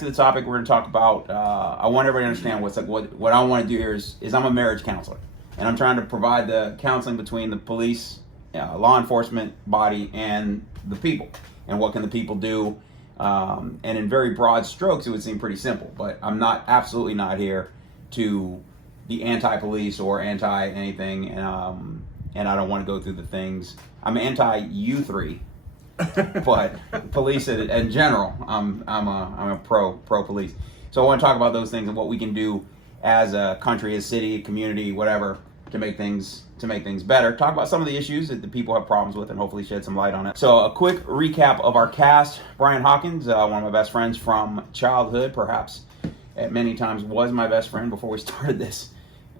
to the topic. We're going to talk about. I want everybody to understand what I want to do here is I'm a marriage counselor, and I'm trying to provide the counseling between the police, law enforcement body, and the people. And what can the people do? And in very broad strokes, it would seem pretty simple. But I'm absolutely not here to be anti-police or anti-anything, and I don't want to go through the things. I'm anti-you three. But police in general, I'm a pro police. So I want to talk about those things and what we can do as a country, as city, community, whatever, to make things better. Talk about some of the issues that the people have problems with, and hopefully shed some light on it. So a quick recap of our cast: Brian Hawkins, one of my best friends from childhood, perhaps at many times was my best friend before we started this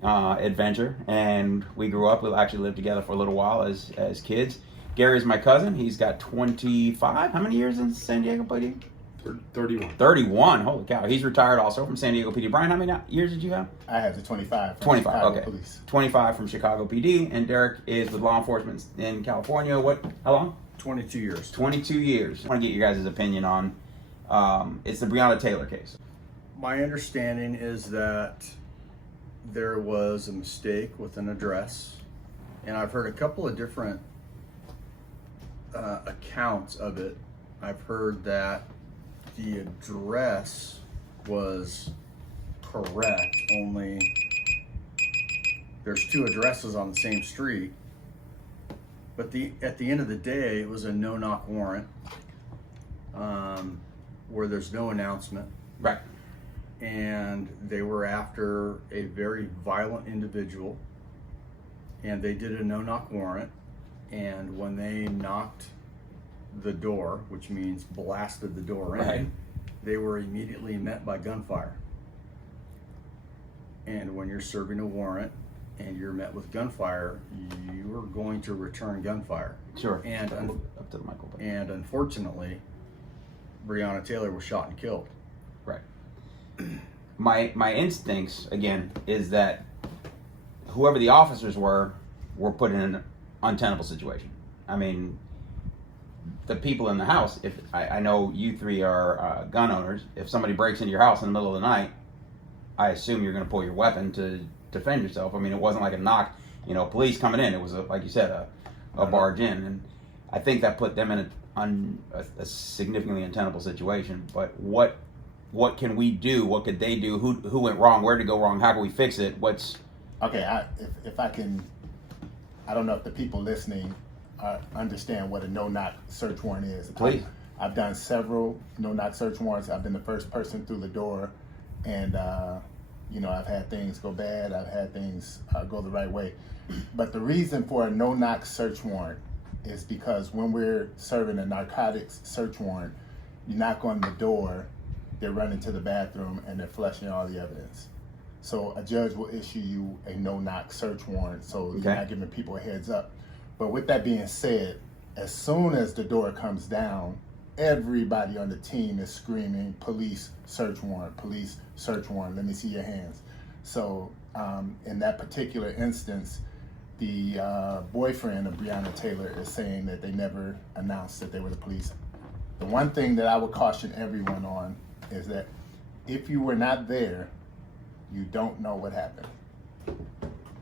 adventure, and we grew up. We actually lived together for a little while as kids. Gary's my cousin. He's got 25. How many years in San Diego PD? 31. 31. Holy cow. He's retired also from San Diego PD. Brian, how many years did you have? I have the 25. 25, Chicago okay. Police. 25 from Chicago PD. And Derek is with law enforcement in California. How long? 22 years. 22 years. I want to get your guys' opinion on, it's the Breonna Taylor case. My understanding is that there was a mistake with an address, and I've heard a couple of different accounts of it. I've heard that the address was correct, only there's two addresses on the same street, but at the end of the day, it was a no-knock warrant, where there's no announcement. Right. And they were after a very violent individual, and they did a no-knock warrant. And when they knocked the door, which means blasted the door in, right, they were immediately met by gunfire. And when you're serving a warrant and you're met with gunfire, you are going to return gunfire. Sure. And up to the Michael. And unfortunately, Breonna Taylor was shot and killed. Right. My instincts, again, is that whoever the officers were put in an untenable situation. I mean, the people in the house, if I know you three are gun owners, if somebody breaks into your house in the middle of the night, I assume you're going to pull your weapon to defend yourself. I mean, it wasn't like a knock, police coming in. It was, like you said, a barge in. And I think that put them in a significantly untenable situation. But what can we do? What could they do? Who went wrong? Where did it go wrong? How can we fix it? Okay, if I can, I don't know if the people listening understand what a no-knock search warrant is. Please. I've done several no-knock search warrants. I've been the first person through the door, and I've had things go bad. I've had things go the right way. But the reason for a no-knock search warrant is because when we're serving a narcotics search warrant, you knock on the door, they're running to the bathroom, and they're flushing all the evidence. So a judge will issue you a no-knock search warrant, so you're not giving people a heads up. But with that being said, as soon as the door comes down, everybody on the team is screaming, police search warrant, police search warrant, let me see your hands. So in that particular instance, the boyfriend of Breonna Taylor is saying that they never announced that they were the police. The one thing that I would caution everyone on is that if you were not there, you don't know what happened.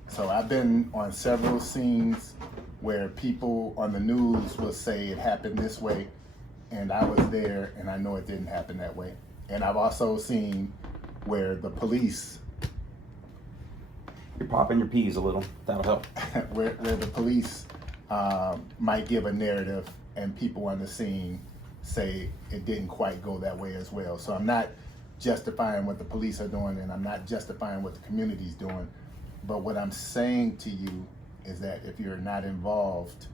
So I've been on several scenes where people on the news will say it happened this way, and I was there and I know it didn't happen that way. And I've also seen where the police... You're popping your peas a little, that'll help. where the police might give a narrative and people on the scene say it didn't quite go that way as well. So I'm not justifying what the police are doing, and I'm not justifying what the community's doing. But what I'm saying to you is that if you're not involved,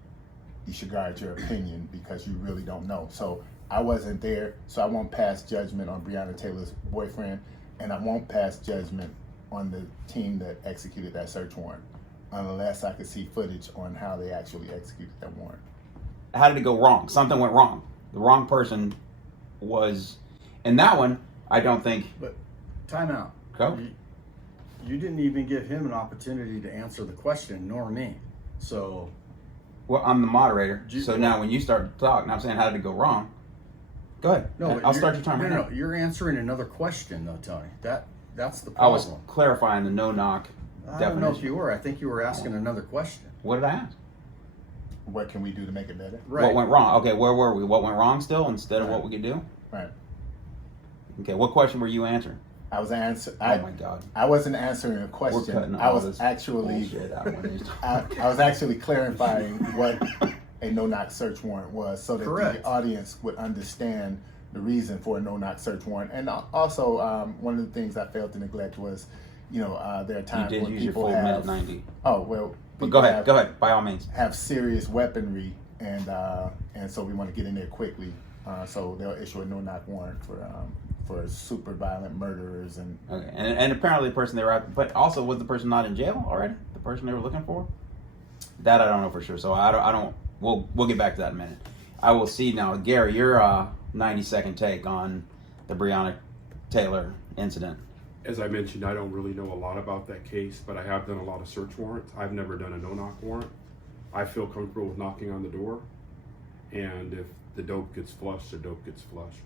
you should guard your opinion because you really don't know. So I wasn't there, so I won't pass judgment on Breonna Taylor's boyfriend, and I won't pass judgment on the team that executed that search warrant unless I could see footage on how they actually executed that warrant. How did it go wrong? Something went wrong. The wrong person was, and that one, I don't think. But time out. Go. You didn't even give him an opportunity to answer the question, nor me. So. Well, I'm the moderator. So now when you start talking, I'm saying, how did it go wrong? Go ahead. No, I'll start your timer. No, you're answering another question though, Tony. That's the I was problem. clarifying the no-knock I definition. don't know if you were. I think you were asking another question. What did I ask? What can we do to make it better? Right. What went wrong? Okay, where were we? What went wrong still instead of Right. what we could do? Right. Okay, what question were you answering? I was Oh my God. I wasn't answering a We're question. cutting I all was this actually bullshit out when he's I was actually clarifying what a no-knock search warrant was, so that Correct. the audience would understand the reason for a no-knock search warrant. And also, one of the things I failed to neglect was, there are You times did when use your people full have. minute 90. Oh well. But people go ahead, by all means. have serious weaponry, and so we want to get in there quickly. So they'll issue a no-knock warrant for super violent murderers and. Okay, and apparently the person they were at, but also was the person not in jail already? The person they were looking for? That I don't know for sure. So I don't. We'll get back to that in a minute. I will see now, Gary. Your 90-second take on the Breonna Taylor incident. As I mentioned, I don't really know a lot about that case, but I have done a lot of search warrants. I've never done a no-knock warrant. I feel comfortable with knocking on the door, and if the dope gets flushed, the dope gets flushed.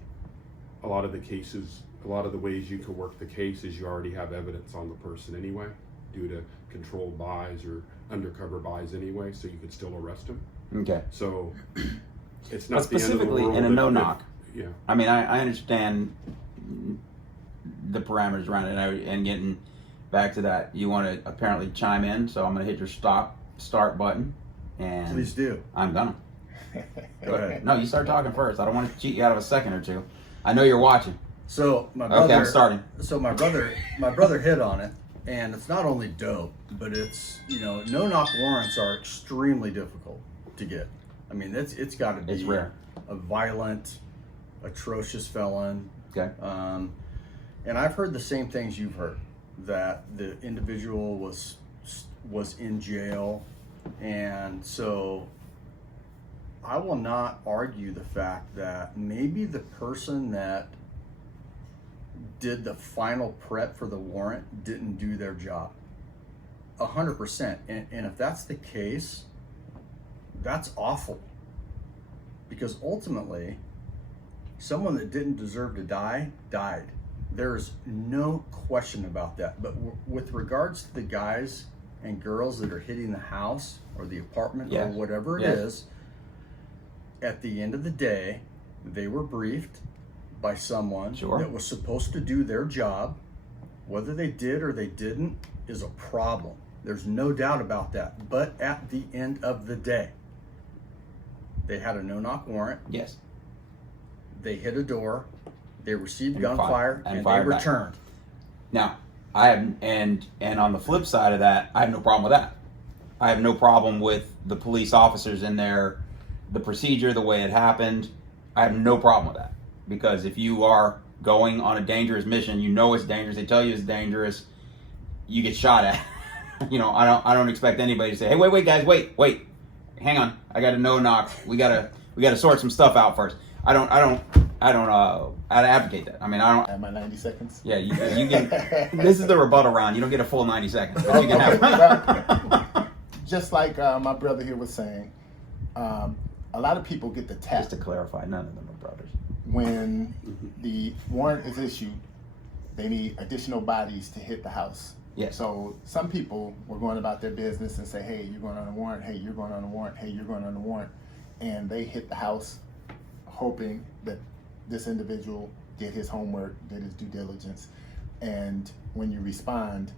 A lot of the cases, a lot of the ways you can work the case is you already have evidence on the person anyway, due to controlled buys or undercover buys anyway, so you could still arrest them. Okay. So it's But not the end of the specifically world in a if- no-knock. Yeah. I mean, I understand the parameters around it, and getting back to that, you want to apparently chime in, so I'm going to hit your start button, and Please do. I'm gonna. Go ahead. No, you start talking first. I don't want to cheat you out of a second or two. I know you're watching. So my brother. Okay, I'm starting. So my brother hit on it, and it's not only dope, but it's no-knock warrants are extremely difficult to get. I mean, it's got to be It's rare. a violent, atrocious felon. Okay. And I've heard the same things you've heard, that the individual was in jail, and so I will not argue the fact that maybe the person that did the final prep for the warrant didn't do their job 100%. And if that's the case, that's awful, because ultimately someone that didn't deserve to die died. There's no question about that. But with regards to the guys and girls that are hitting the house or the apartment or Yes. whatever it Yes. is, at the end of the day, they were briefed by someone Sure. that was supposed to do their job. Whether they did or they didn't is a problem. There's no doubt about that. But at the end of the day, they had a no-knock warrant. Yes. They hit a door. They received And gunfire, and and fired they back. returned. Now, I have, and on the flip side of that, I have no problem with that. I have no problem with the police officers in there, the procedure, the way it happened. I have no problem with that, because if you are going on a dangerous mission, you know it's dangerous. They tell you it's dangerous. You get shot at. I don't expect anybody to say, "Hey, wait, guys, wait, hang on. I got a no-knock. We gotta sort some stuff out first." I don't advocate that. I mean, I don't. Have my 90 seconds? Yeah, you get. This is the rebuttal round. You don't get a full 90 seconds, but you can have. Just like my brother here was saying, a lot of people get the tap Just to clarify, none of them are brothers. when the warrant is issued. They need additional bodies to hit the house. Yes. So some people were going about their business and say, "Hey, you're going on a warrant. Hey, you're going on a warrant. Hey, you're going on a warrant," and they hit the house, hoping that this individual did his homework, did his due diligence. And when you respond,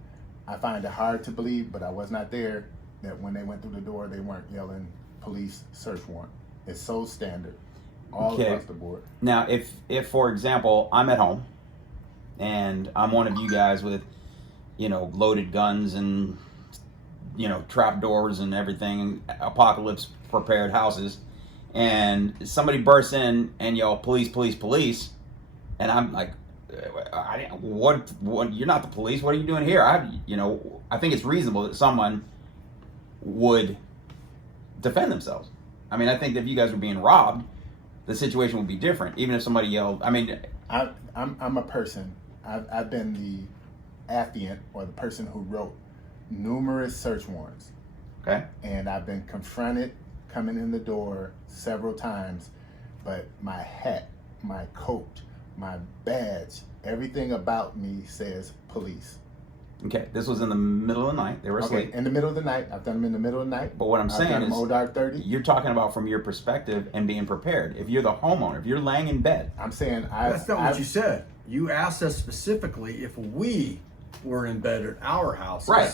I find it hard to believe, but I was not there, that when they went through the door, they weren't yelling police search warrant. It's so standard all Okay. across the board. Now, if for example, I'm at home, and I'm one of you guys with, loaded guns and, trap doors and everything, apocalypse prepared houses, and somebody bursts in and yell, "Police, police, police," and I'm like, what? You're not the police. What are you doing here? I think it's reasonable that someone would defend themselves. I mean, I think that if you guys were being robbed, the situation would be different. Even if somebody yelled, I mean, I'm a person. I've been the affiant, or the person who wrote numerous search warrants, okay, and I've been confronted coming in the door several times. But my hat my coat, my badge, everything about me says police. Okay, this was in the middle of the night. They were asleep. Okay, in the middle of the night. I've done them in the middle of the night. But what I'm I've saying done them is, old dark 30. you're talking about from your perspective and being prepared. If you're the homeowner, if you're laying in bed, I'm saying That's not what you said. You asked us specifically if we were in bed at our house. right.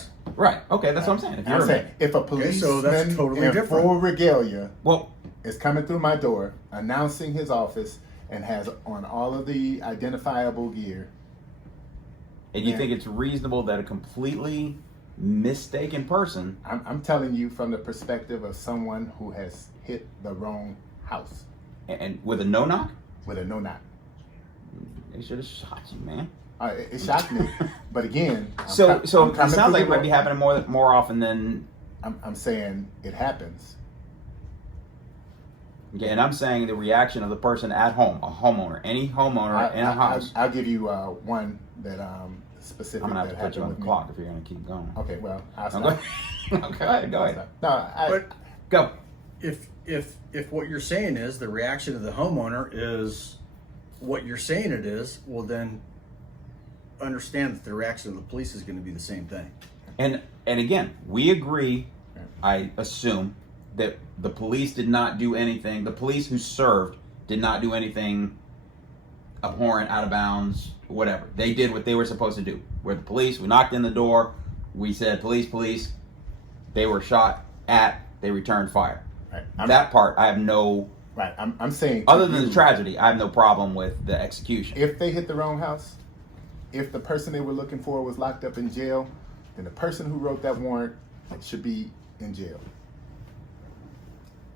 Okay, that's what I'm saying. If you're I'm in saying bed, if a policeman so that's totally in different. full regalia well, is coming through my door, announcing his office, and has on all of the identifiable gear. and you Yeah. think it's reasonable that a completely mistaken person, I'm telling you from the perspective of someone who has hit the wrong house and with a no knock, with a no knock. they should have shot you, man. It shocked me, but again, So I'm it coming sounds through like it the might be door. happening more often than. I'm saying it happens. Okay, and I'm saying the reaction of the person at home, a homeowner, any homeowner in a house. I'll give you one that specific I'm gonna that have to put you on happened the with me. clock if you're gonna keep going. Okay, well, I'll No, stop. go ahead. Go ahead. No, But Go. if what you're saying is the reaction of the homeowner is what you're saying it is, well then understand that the reaction of the police is going to be the same thing. And again, we agree. I assume that the police did not do anything. The police who served did not do anything abhorrent, out of bounds, whatever. They did what they were supposed to do. We're the police. We knocked in the door. We said, "Police, police." They were shot at. They returned fire. Right. That part, I have no. Right. I'm saying to Other than you, the tragedy, I have no problem with the execution. if they hit the wrong house, if the person they were looking for was locked up in jail, then the person who wrote that warrant should be in jail.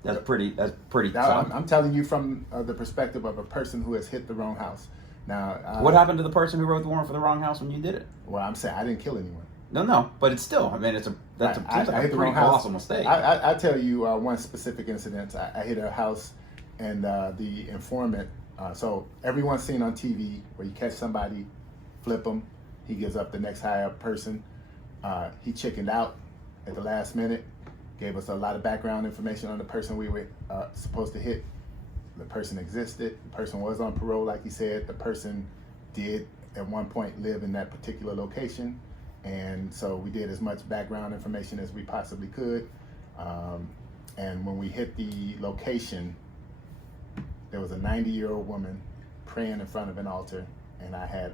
That's pretty. Now, solid. I'm telling you from the perspective of a person who has hit the wrong house. Now, What happened to the person who wrote the warrant for the wrong house when you did it? Well, I'm saying I didn't kill anyone. No, but it's still. I mean, that's Right. seems I like a hit the pretty wrong house. colossal mistake. I tell you one specific incident. I hit a house, and the informant. So everyone's seen on TV where you catch somebody, flip them, he gives up the next higher up person. He chickened out at the last minute, gave us a lot of background information on the person we were supposed to hit. The person existed. The person was on parole, like he said. The person did at one point live in that particular location. And so we did as much background information as we possibly could. And when we hit the location, there was a 90-year-old woman praying in front of an altar, and I had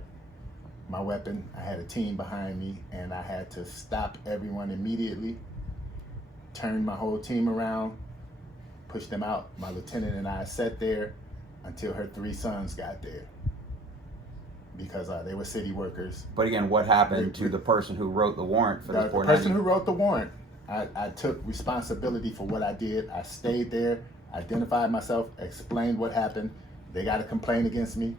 my weapon. I had a team behind me, and I had to stop everyone immediately, turn my whole team around, push them out. My lieutenant and I sat there until her 3 sons got there, because they were city workers. But again, what happened to the person who wrote the warrant for The this person who $490? wrote the warrant, I took responsibility for what I did. I stayed there, identified myself, explained what happened. They got a complaint against me.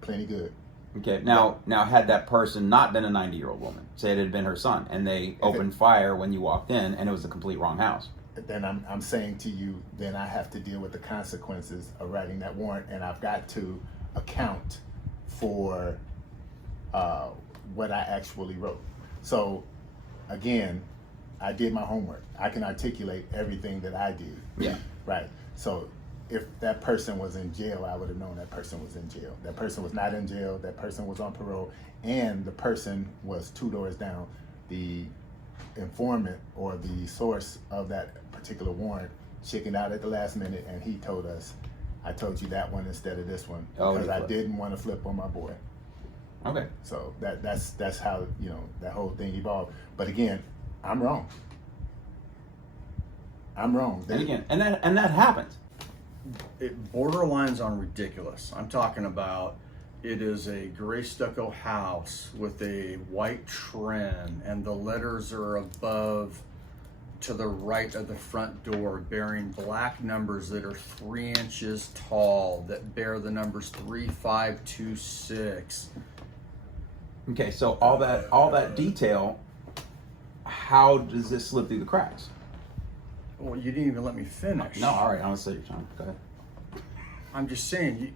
Plenty good. Okay, now had that person not been a 90-year-old woman, say it had been her son, and they opened fire when you walked in, and it was the complete wrong house. Then I'm saying to you, then I have to deal with the consequences of writing that warrant, and I've got to account for what I actually wrote. So again, I did my homework. I can articulate everything that I did. Yeah. Right. So if that person was in jail, I would have known that person was in jail. That person was not in jail. That person was on parole, and the person was 2 doors down. The informant or the source of that particular warrant chickened out at the last minute, and he told us, "I told you that one instead of this one Oh, because he I flipped. didn't want to flip on my boy." Okay. So that's how that whole thing evolved. But again, I'm wrong. I'm wrong. And again, and that happens. It borderlines on ridiculous. I'm talking about it is a gray stucco house with a white trim, and the letters are above to the right of the front door, bearing black numbers that are 3 inches tall, that bear the numbers 3526. Okay, so all that detail, how does this slip through the cracks? Well, you didn't even let me finish. No, all right, I'm gonna say your time. Go ahead. I'm just saying,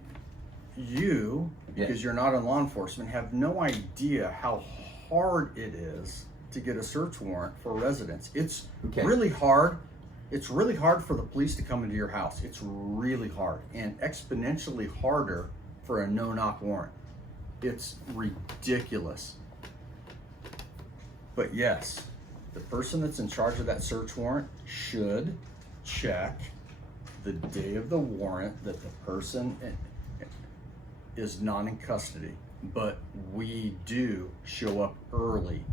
you because you're not in law enforcement, have no idea how hard it is to get a search warrant for residents. It's Okay. really hard It's really hard for the police to come into your house. It's really hard, and exponentially harder for a no-knock warrant. It's ridiculous. But yes, the person that's in charge of that search warrant should check the day of the warrant that the person is not in custody. But we do show up early,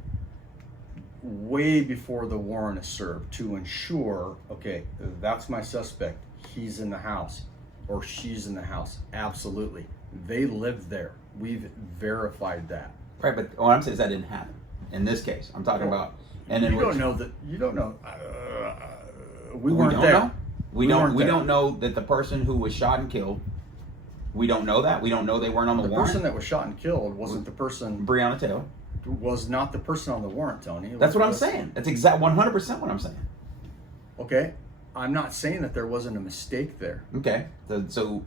way before the warrant is served, to ensure, okay, that's my suspect. He's in the house or she's in the house. Absolutely. They live there. We've verified that. Right, but what I'm saying is that didn't happen in this case. I'm talking about, and then You don't know that. You don't know. We we weren't don't there. know. We weren't there. don't know that the person who was shot and killed. We don't know that. We don't know they weren't on the The warrant. person that was shot and killed wasn't the person. Breonna Taylor. Was not the person on the warrant, Tony. That's what I'm saying. That's exact 100% what I'm saying. Okay, I'm not saying that there wasn't a mistake there. Okay, so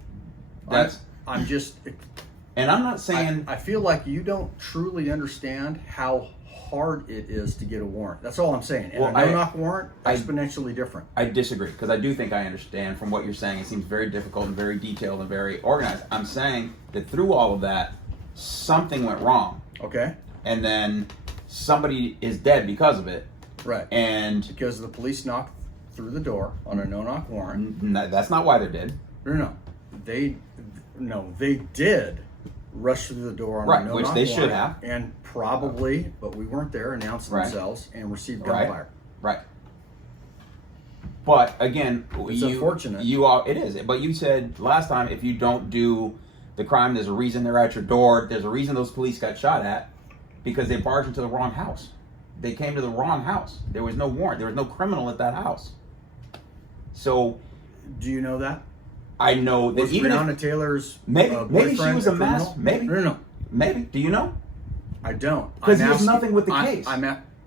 that's, I'm just. and I'm not saying I feel like you don't truly understand how hard it is to get a warrant. That's all I'm saying. And Well, a no-knock warrant, exponentially different. I disagree, because I do think I understand from what you're saying. It seems very difficult and very detailed and very organized. I'm saying that through all of that, something went wrong, Okay, and then somebody is dead because of it. right. And Because the police knocked through the door on a no-knock warrant. that's not why they're dead. No, they did rush through the door on Right, a no-knock which they should warrant, have. and probably, but we weren't there, announced Right. themselves and received Right. gunfire. Right. But again, It's unfortunate. It is. But you said last time, if you don't do the crime, there's a reason they're at your door. There's a reason those police got shot at, because they barged into the wrong house. They came to the wrong house. There was no warrant. There was no criminal at that house. So Do you know that? I know that Was even Breonna if Taylor's maybe she boyfriend was a mess. criminal? Maybe. No. Maybe. Do you know? I don't. Because I'm he has asking- nothing with the case.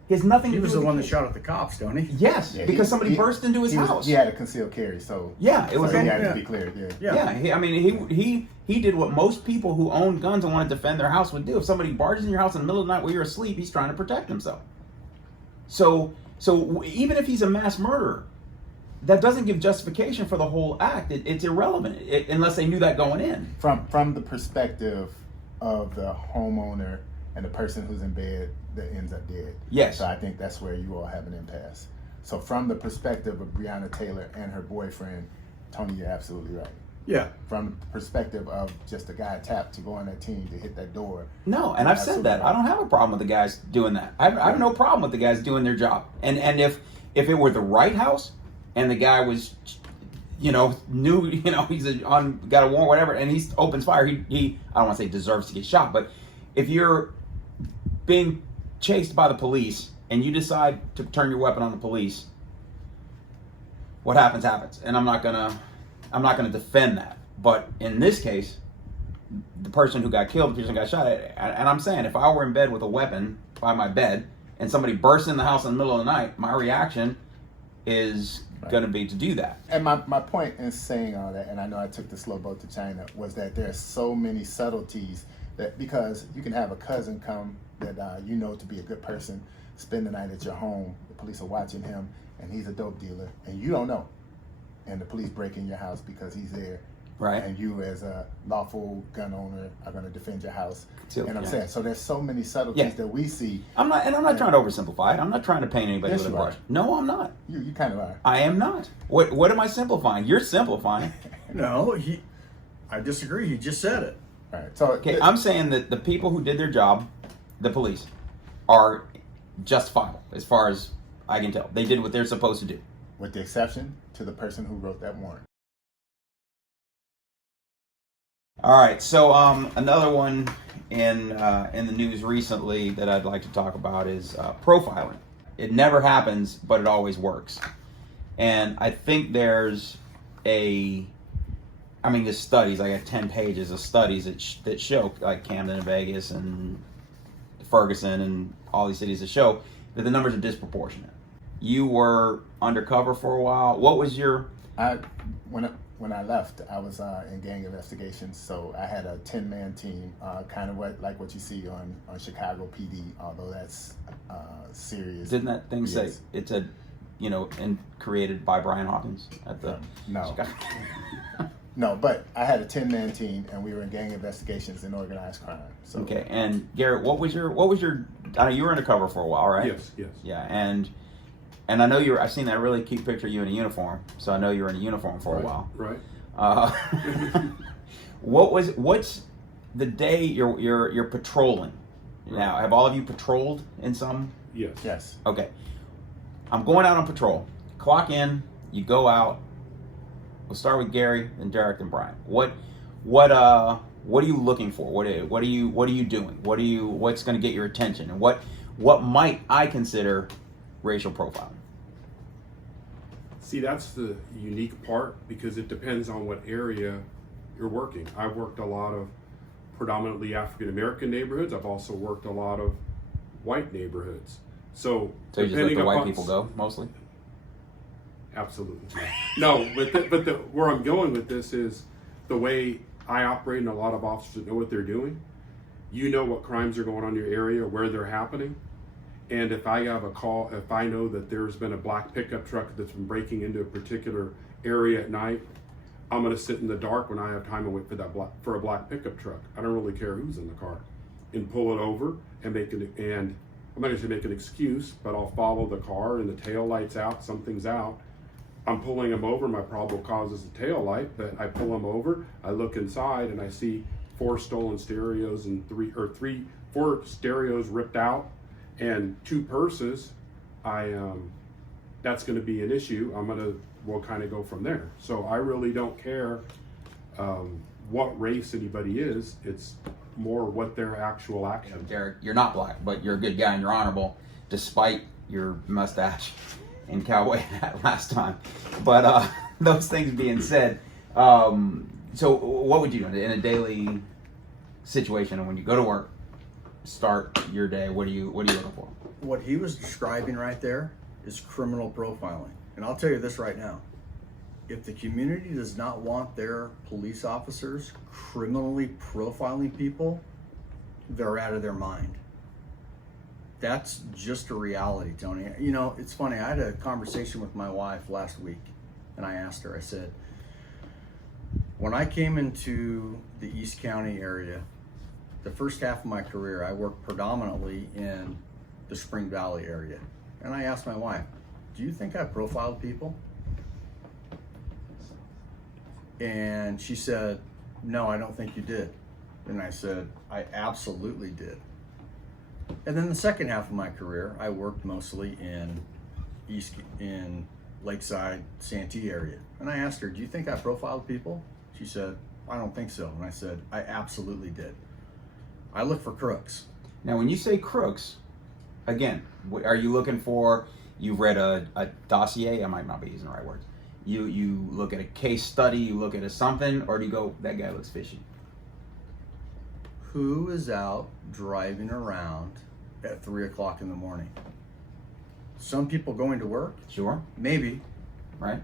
He has nothing He to do was with the one that case. shot at the cops, don't he? Yes, Yeah, because somebody burst into his house. He had a concealed carry, so Yeah, it was. so he a- had yeah. to be cleared. Yeah. Yeah, he did what most people who own guns and want to defend their house would do. If somebody barges in your house in the middle of the night while you're asleep, he's trying to protect himself. So even if he's a mass murderer, that doesn't give justification for the whole act. It's irrelevant unless they knew that going in. From the perspective of the homeowner and the person who's in bed that ends up dead. Yes. So I think that's where you all have an impasse. So from the perspective of Breonna Taylor and her boyfriend, Tony, you're absolutely right. Yeah. From the perspective of just a guy tapped to go on that team to hit that door. No, and I've said that. I don't have a problem with the guys doing that. I have no problem with the guys doing their job. And if it were the right house and the guy was, knew, he's got a warrant, whatever, and he opens fire, he I don't want to say deserves to get shot, but if you're being chased by the police and you decide to turn your weapon on the police, what happens happens, and I'm not gonna defend that. But in this case, the person who got killed, the person who got shot at, and I'm saying, if I were in bed with a weapon by my bed and somebody bursts in the house in the middle of the night, my reaction is going to be to do that. And my point in saying all that, and I know I took the slow boat to China, was that there are so many subtleties that, because you can have a cousin come that you know to be a good person, spend the night at your home, the police are watching him, and he's a dope dealer, and you don't know. And the police break in your house because he's there. Right. And you, as a lawful gun owner, are going to defend your house. So, and I'm yeah. saying, so there's so many subtleties that we see. I'm not trying to oversimplify it. I'm not trying to paint anybody Yes, with a you brush. are. No, I'm not. You kind of are. I am not. What am I simplifying? You're simplifying. No, I disagree. He just said it. All right. So Okay, I'm saying that the people who did their job, the police, are justifiable as far as I can tell. They did what they're supposed to do. with the exception to the person who wrote that warrant. All right, so another one in the news recently that I'd like to talk about is profiling. It never happens, but it always works. And I think there's there's studies. I got 10 pages of studies that show, like Camden and Vegas and Ferguson and all these cities that show that the numbers are disproportionate. You were undercover for a while. What was your... When I left, I was in gang investigations, so I had a 10-man team, kind of like what you see on Chicago PD, although that's serious. Didn't that thing say Yes. it's a and created by Brian Hawkins at the No. No, but I had a 10-man team, and we were in gang investigations and organized crime. So Okay, and Garrett, what was your you were undercover for a while, right? Yes. Yeah, and I know I've seen that really cute picture of you in a uniform, so I know you were in a uniform for a while. Right. What's the day you're patrolling? Now, have all of you patrolled in some? Yes. Yes. Okay. I'm going out on patrol. Clock in, you go out. We'll start with Gary, then Derek, then Brian. What are you looking for? What are you doing? What's going to get your attention? And what might I consider racial profiling? See, that's the unique part because it depends on what area you're working. I've worked a lot of predominantly African American neighborhoods. I've also worked a lot of white neighborhoods. So you just let the white people go mostly? Absolutely. No, but where I'm going with this is the way I operate, and a lot of officers know what they're doing. You know what crimes are going on in your area, where they're happening. And if I have a call, if I know that there's been a black pickup truck that's been breaking into a particular area at night, I'm going to sit in the dark when I have time and wait for a black pickup truck. I don't really care who's in the car, and pull it over and and I'm not going to say make an excuse, but I'll follow the car and the tail light's out, something's out. I'm pulling them over. My probable cause is the tail light, but I pull them over. I look inside and I see 4 stolen stereos and 4 stereos ripped out and 2 purses. That's going to be an issue. We'll kind of go from there. So I really don't care what race anybody is. It's more what their actual actions. Derek, you're not black, but you're a good guy and you're honorable, despite your mustache and cowboy hat last time. But those things being said, so what would you do in a daily situation? And when you go to work, start your day, what are you looking for? What he was describing right there is criminal profiling. And I'll tell you this right now. If the community does not want their police officers criminally profiling people, they're out of their mind. That's just a reality, Tony. You know, it's funny. I had a conversation with my wife last week, and I asked her, I said, when I came into the East County area, the first half of my career, I worked predominantly in the Spring Valley area. And I asked my wife, do you think I profiled people? And she said, no, I don't think you did. And I said, I absolutely did. And then the second half of my career, I worked mostly in Lakeside, Santee area. And I asked her, do you think I profiled people? She said, I don't think so. And I said, I absolutely did. I look for crooks. Now, when you say crooks, again, are you looking for, you've read a dossier? I might not be using the right words. You look at a case study, you look at something, or do you go, that guy looks fishy? Who is out driving around at 3 o'clock in the morning? Some people going to work? Sure. Maybe. Right?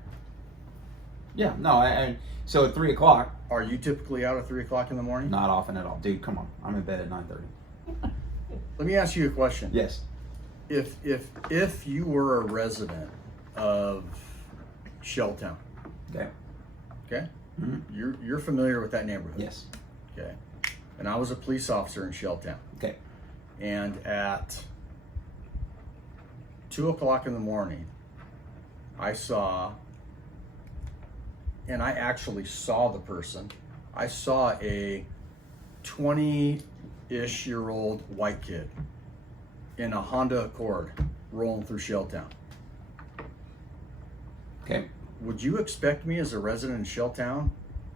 Yeah, no, so at 3 o'clock. Are you typically out at 3 o'clock in the morning? Not often at all. Dude, come on. I'm in bed at 9:30. Let me ask you a question. Yes. If you were a resident of Shelltown, Okay. okay? Mm-hmm. You're familiar with that neighborhood? Yes. Okay. And I was a police officer in Shelltown. Okay. And at 2 o'clock in the morning, I actually saw the person. I saw a 20-ish year old white kid in a Honda Accord rolling through Shelltown. Okay. Would you expect me as a resident in Shelltown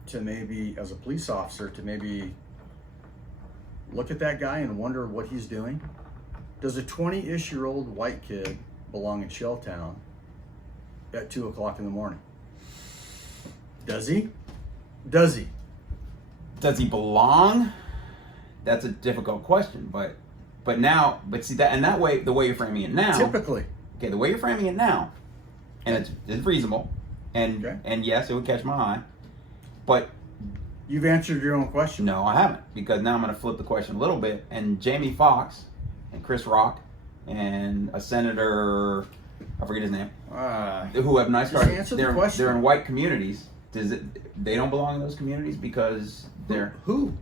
to maybe, as a police officer, to maybe look at that guy and wonder what he's doing? Does a 20-ish year old white kid belong in Shelltown at 2 o'clock in the morning? Does he? Does he? Does he belong? That's a difficult question, but see that, and that way, the way you're framing it now. Typically. Okay, the way you're framing it now, and it's reasonable, and Okay. and yes, it would catch my eye, but You've answered your own question. no, I haven't, because now I'm going to flip the question a little bit, and Jamie Foxx and Chris Rock and a Senator I forget his name. Uh, Who have nice Just cars. answer the question. They're in white communities. They don't belong in those communities because they're who?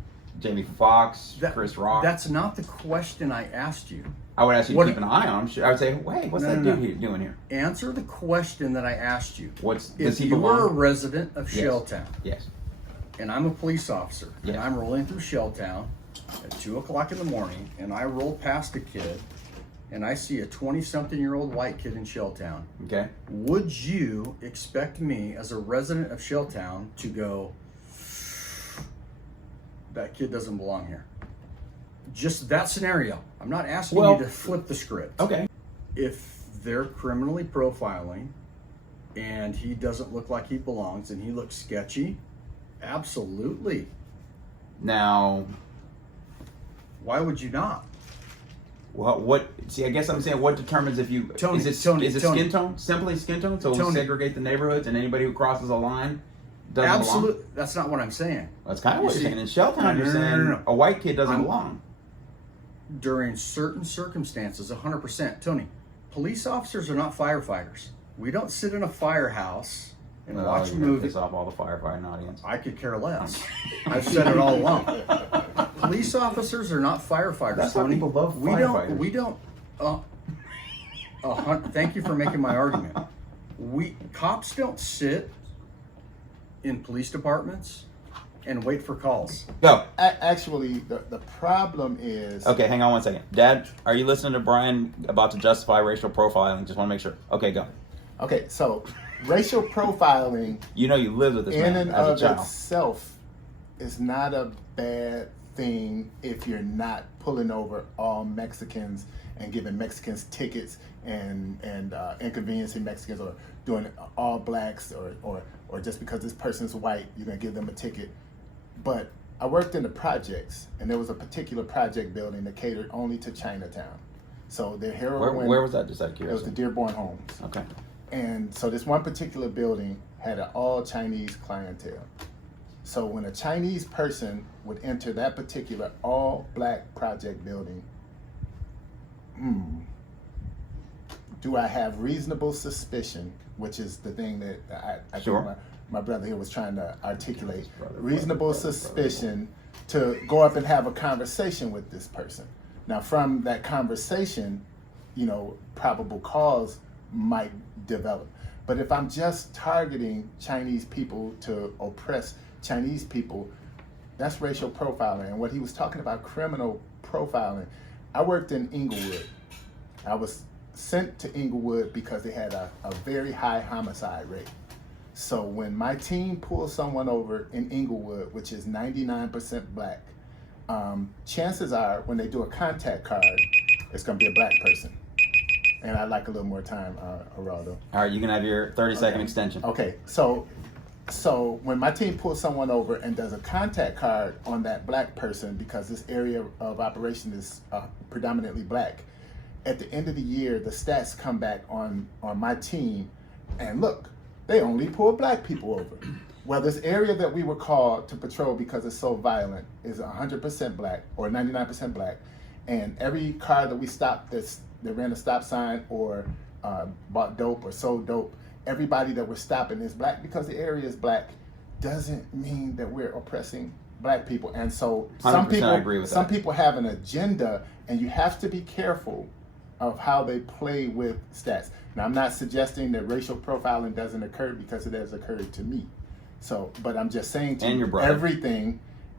Jamie Foxx, Chris Rock. That's not the question I asked you. I would ask you What- to keep an eye on him. I would say, hey, what's No, that no, dude no. here doing here? Answer the question that I asked you. Does If he you were a belong? resident of Yes. Shelltown, Yes. and I'm a police officer, Yes. and I'm rolling through Shelltown at 2 o'clock in the morning, and I roll past a kid, and I see a 20-something-year-old white kid in Shelltown, Okay. would you expect me, as a resident of Shelltown, to go, that kid doesn't belong here? Just that scenario. I'm not asking Well- you to flip the script. Okay. If they're criminally profiling and he doesn't look like he belongs and he looks sketchy, absolutely. Now, Why would you not? well, what? See, I guess I'm saying, what determines if you Tony, is it Tony, is it Tony. skin tone? Simply skin tone. So we Tony. segregate the neighborhoods, and anybody who crosses a line doesn't belong. Absolutely. That's not what I'm saying. That's kind of what You you're see- saying. In Shelltown, No, you're no, no, saying no, no. a white kid doesn't I'm- belong. During certain circumstances, 100%. Tony, police officers are not firefighters. We don't sit in a firehouse and watch you're gonna movies. piss off all the firefighting audience. I could care less. I've said it all along. Police officers are not firefighters. That's why Tony. people love We firefighters. don't. We don't. Thank you for making my argument. Cops don't sit in police departments and wait for calls. Go. Actually, the problem is Okay, hang on one second. Dad, are you listening to Brian about to justify racial profiling? Just want to make sure. Okay, go. okay. So racial profiling You know you lived with this in man and as a of child. itself is not a bad thing if you're not pulling over all Mexicans and giving Mexicans tickets and inconveniencing Mexicans, or doing all blacks, or just because this person's white you're gonna give them a ticket. But I worked in the projects, and there was a particular project building that catered only to Chinatown. So their heroin. Where was that? Just out of It was the curiosity. Dearborn Homes. Okay. And so this one particular building had an all Chinese clientele. So when a Chinese person would enter that particular all black project building, do I have reasonable suspicion, which is the thing that I Sure. think my brother here was trying to articulate, Brother, reasonable suspicion to go up and have a conversation with this person. Now from that conversation, probable cause might develop. But if I'm just targeting Chinese people to oppress Chinese people, that's racial profiling. And what he was talking about, criminal profiling, I worked in Inglewood. I was sent to Inglewood because they had a very high homicide rate. So when my team pulls someone over in Inglewood, which is 99% black, chances are when they do a contact card, it's going to be a black person. And I'd like a little more time, Geraldo. All right, you can have your 30-second extension. Okay, so when my team pulls someone over and does a contact card on that black person, because this area of operation is predominantly black, at the end of the year, the stats come back on my team, and look, they only pull black people over. Well, this area that we were called to patrol because it's so violent is 100% black or 99% black, and every car that we stopped that ran a stop sign or bought dope or sold dope, everybody that we're stopping is black. Because the area is black doesn't mean that we're oppressing black people. And so some 100% people, I agree with some that. people have an agenda, and you have to be careful of how they play with stats. Now, I'm not suggesting that racial profiling doesn't occur, because it has occurred to me. So, but I'm just saying to And you, your brother.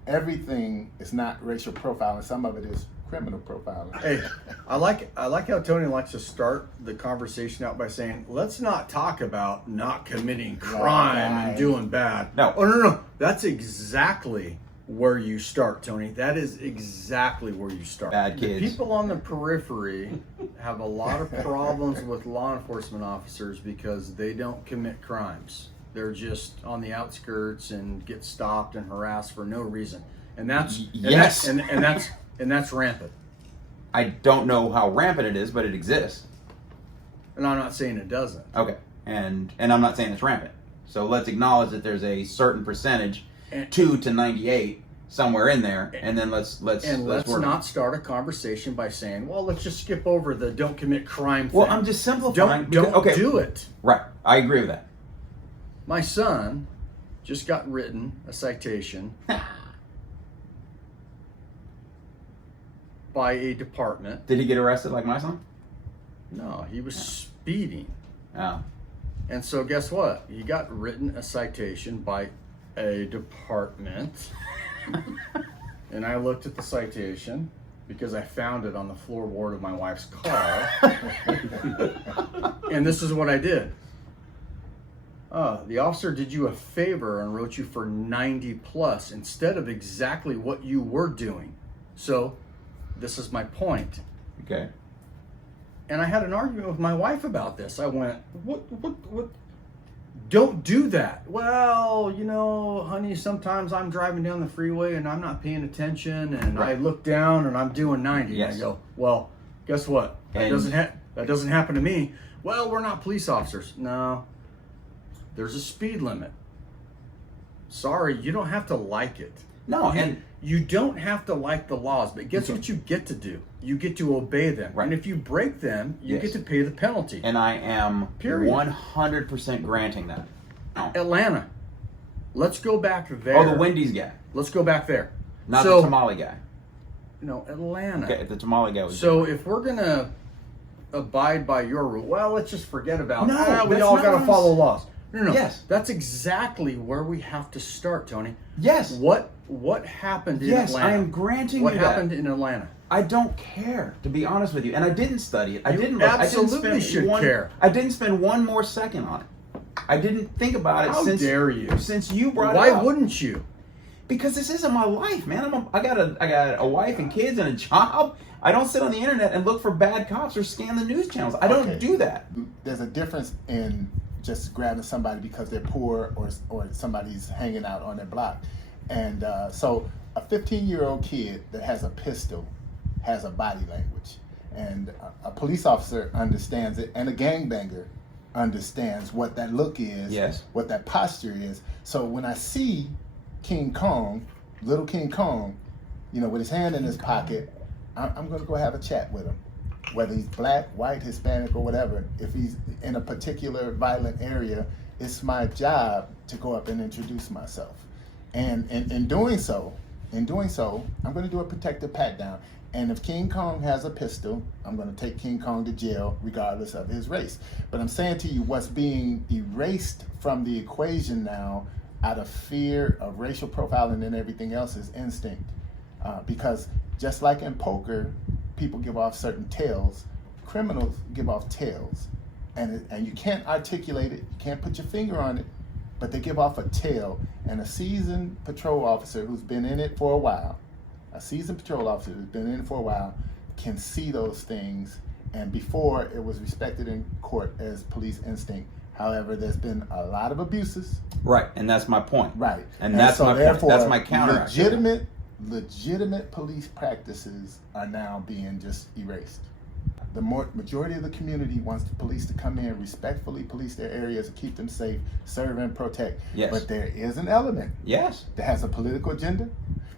everything is not racial profiling. Some of it is criminal profiling. Hey, I like how Tony likes to start the conversation out by saying, "Let's not talk about not committing crime and Right. doing bad." No. Oh no. That's exactly where you start, Tony. That is exactly where you start. Bad The kids. people on the periphery have a lot of problems with law enforcement officers because they don't commit crimes. They're just on the outskirts and get stopped and harassed for no reason. And that's Yes. and that's rampant. I don't know how rampant it is, but it exists. And I'm not saying it doesn't. Okay, and I'm not saying it's rampant. So let's acknowledge that there's a certain percentage, And- 2 to 98, somewhere in there, and then let's let's work. not start a conversation by saying, well, let's just skip over the don't commit crime thing. Well, I'm just simplifying. Don't do it. Right, I agree with that. My son just got written a citation by a department. Did he get arrested like my son? No, he was speeding. Oh. And so guess what? He got written a citation by a department. And I looked at the citation because I found it on the floorboard of my wife's car. And this is what I did. The officer did you a favor and wrote you for 90 plus instead of exactly what you were doing. So this is my point. Okay. And I had an argument with my wife about this. I went, what? Don't do that. Well, you know, honey, sometimes I'm driving down the freeway and I'm not paying attention, and I look down and I'm doing 90. Yes. And I go, well, guess what? That doesn't happen to me. Well, we're not police officers. No, there's a speed limit. Sorry, you don't have to like it. No, and you don't have to like the laws, but guess what you get to do? You get to obey them. Right. And if you break them, you get to pay the penalty. And I am Period. 100% granting that. No. Atlanta. Let's go back there. Oh, the Wendy's guy, Let's go back there. not the tamale guy. No, Atlanta. Okay, the tamale guy was. So if we're going to abide by your rule, well, let's just forget about No, we that's all not got what to I'm follow laws. No. Yes. That's exactly where we have to start, Tony. Yes. What happened in Yes, Atlanta? I am granting what you that. happened in Atlanta? I don't care, to be honest with you, and I didn't study it. I You didn't look. absolutely I didn't spend should care. I didn't spend one more second on it. I didn't think about it How since dare you? Since you brought Why it up. wouldn't you? Because this isn't my life, man. I got a wife and kids and a job. I don't sit on the internet and look for bad cops or scan the news channels. I don't do that. There's a difference in just grabbing somebody because they're poor or somebody's hanging out on their block. And so a 15-year-old kid that has a pistol has a body language. And a police officer understands it, and a gangbanger understands what that look is, Yes. what that posture is. So when I see King Kong, little King Kong, you know, with his hand in his pocket, I'm going to go have a chat with him. Whether he's black, white, Hispanic, or whatever, if he's in a particular violent area, it's my job to go up and introduce myself. And in doing so, I'm going to do a protective pat down. And if King Kong has a pistol, I'm going to take King Kong to jail regardless of his race. But I'm saying to you, what's being erased from the equation now out of fear of racial profiling and everything else is instinct. Because just like in poker, people give off certain tails, criminals give off tails. And you can't articulate it, you can't put your finger on it, but they give off a tail. And a seasoned patrol officer who's been in it for a while, can see those things. And before, it was respected in court as police instinct. However, there's been a lot of abuses. Right, and that's my point. Right. And that's so my point. therefore, That's my counter. legitimate police practices are now being just erased. The majority of the community wants the police to come in, respectfully police their areas and keep them safe, serve and protect. Yes. But there is an element Yes. that has a political agenda.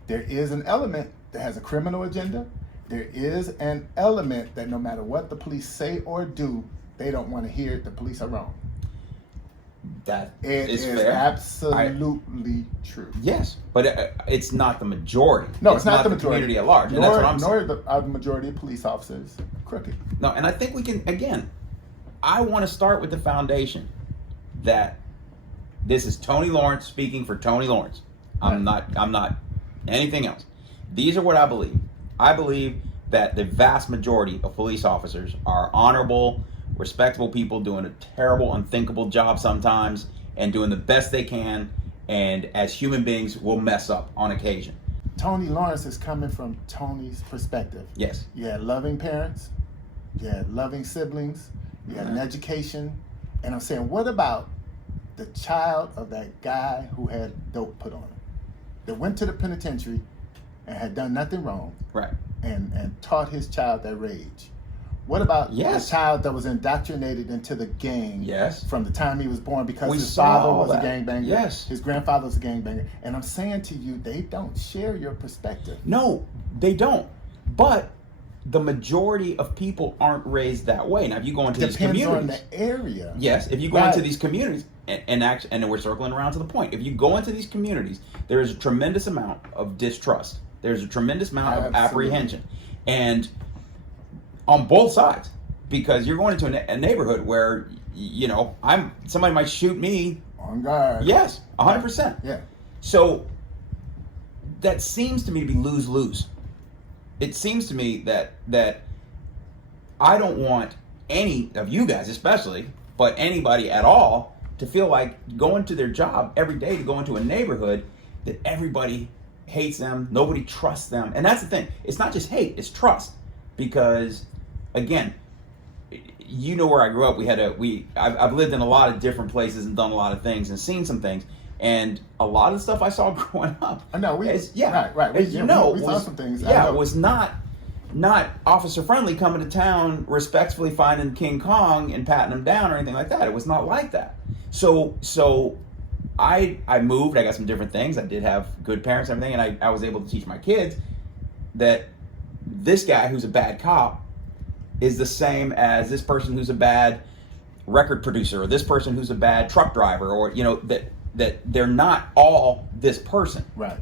There is an element that has a criminal agenda. There is an element that no matter what the police say or do, they don't want to hear it. The police are wrong. That It is is fair. absolutely true. Yes, but it's not the majority. No, it's not the majority. Community at large, and that's what I'm saying. Nor are the majority of police officers crooked. No, and I think we can, again, I want to start with the foundation that this is Tony Lawrence speaking for Tony Lawrence. I'm not anything else. These are what I believe. I believe that the vast majority of police officers are honorable, respectable people doing a terrible, unthinkable job sometimes and doing the best they can, and as human beings will mess up on occasion. Tony Lawrence is coming from Tony's perspective. Yes. You had loving parents, you had loving siblings, you had an education, and I'm saying, what about the child of that guy who had dope put on him, that went to the penitentiary and had done nothing wrong, Right. and taught his child that rage? What about Yes. the child that was indoctrinated into the gang Yes. from the time he was born because We his saw father all was that. a gangbanger, Yes. his grandfather was a gangbanger, and I'm saying to you, they don't share your perspective. No, they don't. But the majority of people aren't raised that way. Now, if you go into these Depends on communities, the area. yes, if you go Right. into these communities, and we're circling around to the point. If you go into these communities, there is a tremendous amount of distrust. There's a tremendous amount of Absolutely. apprehension, and on both sides, because you're going into a neighborhood where somebody might shoot me. On guard. Yes, 100%. Yeah. So that seems to me to be lose-lose. It seems to me that I don't want any of you guys, especially, but anybody at all, to feel like going to their job every day to go into a neighborhood that everybody hates them, nobody trusts them. And that's the thing. It's not just hate, it's trust. Because, again, you know where I grew up. I've lived in a lot of different places and done a lot of things and seen some things. And a lot of the stuff I saw growing up, I know. right. We saw some things. I Yeah, know. it was not officer friendly coming to town, respectfully finding King Kong and patting him down or anything like that. It was not like that. So I moved. I got some different things. I did have good parents and everything, and I was able to teach my kids that this guy who's a bad cop is the same as this person who's a bad record producer, or this person who's a bad truck driver, or that they're not all this person. Right.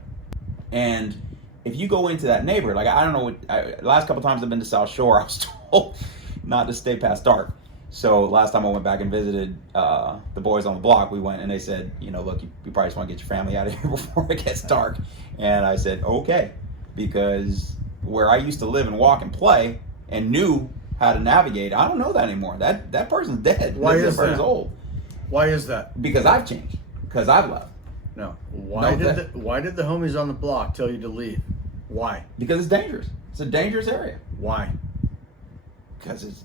And if you go into that neighborhood, like I don't know, last couple times I've been to South Shore, I was told not to stay past dark. So last time I went back and visited the boys on the block, we went and they said, look, you probably just want to get your family out of here before it gets dark. And I said, okay, because where I used to live and walk and play and knew how to navigate, I don't know that anymore. That person's dead. Why is that person's that? old? Why is that? Because I've changed. Because I've left. No. Why did the homies on the block tell you to leave? Why? Because it's dangerous. It's a dangerous area. Why? Because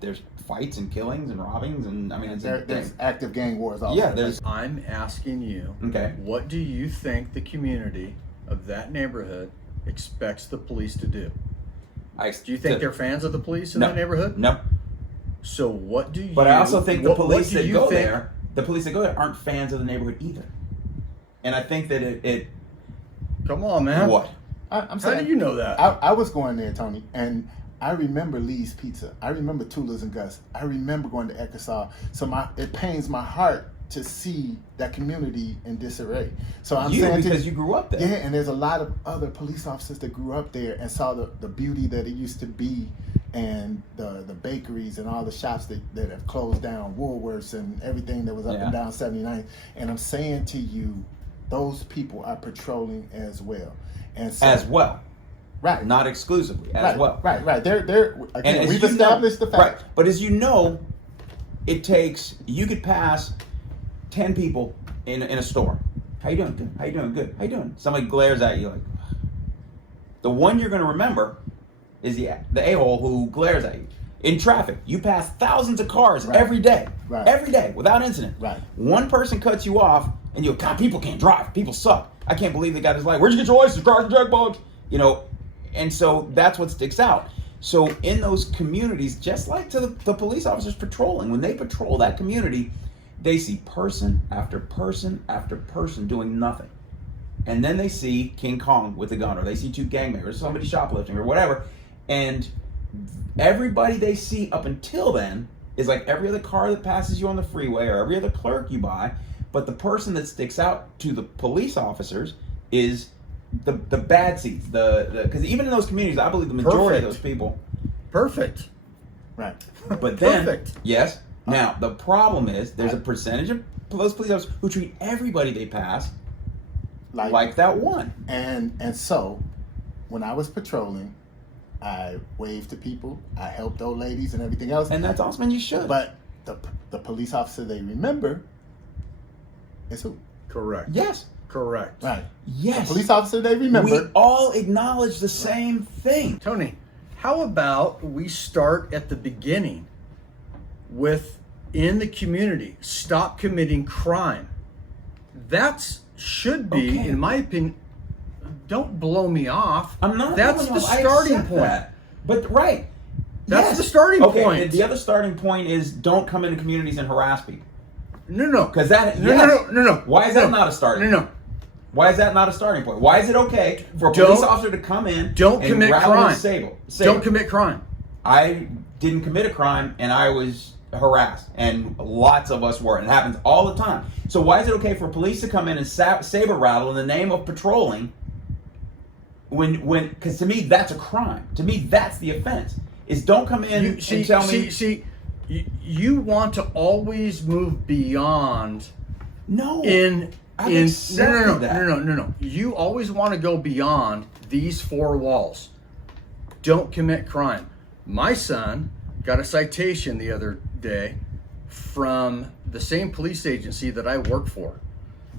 there's fights and killings and robbings, and I mean it's There's active gang wars all Yeah, over the there's- place. I'm asking you, Okay. what do you think the community of that neighborhood expects the police to do? Do you think they're fans of the police in No. that neighborhood? No. So what do you? But I also think the what police do that you go think- there, aren't fans of the neighborhood either. And I think that it Come on, man. what? I'm How saying, do you know that? I was going there, Tony, and I remember Lee's Pizza. I remember Tula's and Gus. I remember going to Ekersall. So it pains my heart to see that community in disarray. So I'm saying because you grew up there. yeah, and there's a lot of other police officers that grew up there and saw the beauty that it used to be, and the bakeries and all the shops that have closed down, Woolworths and everything that was up Yeah. and down 79. And I'm saying to you, those people are patrolling as well. And so, As well. right, Not exclusively, as right, well. right. They're again, as we've you established know, the fact. Right. But as you know, you could pass 10 people in a store. How you doing? Good. How you doing? Good. How you doing? Somebody glares at you like, the one you're going to remember is the a-hole who glares at you. In traffic, you pass thousands of cars Right. every day. Right. Every day, without incident. Right. One person cuts you off, and you go, God, people can't drive. People suck. I can't believe they got his life. Where'd you get your license? Drive the jackbox. And so that's what sticks out. So in those communities, just like to the police officers patrolling, when they patrol that community, they see person after person after person doing nothing. And then they see King Kong with a gun, or they see two gangbangers, somebody shoplifting, or whatever. And everybody they see up until then is like every other car that passes you on the freeway or every other clerk you buy. But the person that sticks out to the police officers is the bad seats. Because even in those communities, I believe the majority of Perfect. those people. Perfect. Right. But then, Perfect. yes. Now the problem is there's a percentage of those police officers who treat everybody they pass like that one. And so, when I was patrolling, I waved to people, I helped old ladies and everything else. And that's awesome, and you should. But the police officer they remember is who? Correct. yes. Correct. Right. Yes. The police officer they remember. We all acknowledge the same thing. Tony, how about we start at the beginning with in the community, stop committing crime. That should be, Okay. in my opinion, don't blow me off. I'm not. That's blowing the you off. I starting accept point. that. But right, That's Yes. the starting okay, point. and the other starting point is don't come into communities and harass people. No. Because that, No, yes. no. Why is that not a starting No. point? Why is that not a starting point? Why is it okay for a Don't- police officer to come in Don't and commit rattle crime. his saber? Don't commit crime. I didn't commit a crime and I was harassed, and lots of us were. It happens all the time. So why is it okay for police to come in and saber rattle in the name of patrolling? Because to me that's a crime. To me that's the offense. Is don't come in and tell me. You want to always move beyond. No. No. accepted No. You always want to go beyond these four walls. Don't commit crime. My son got a citation the other day from the same police agency that I work for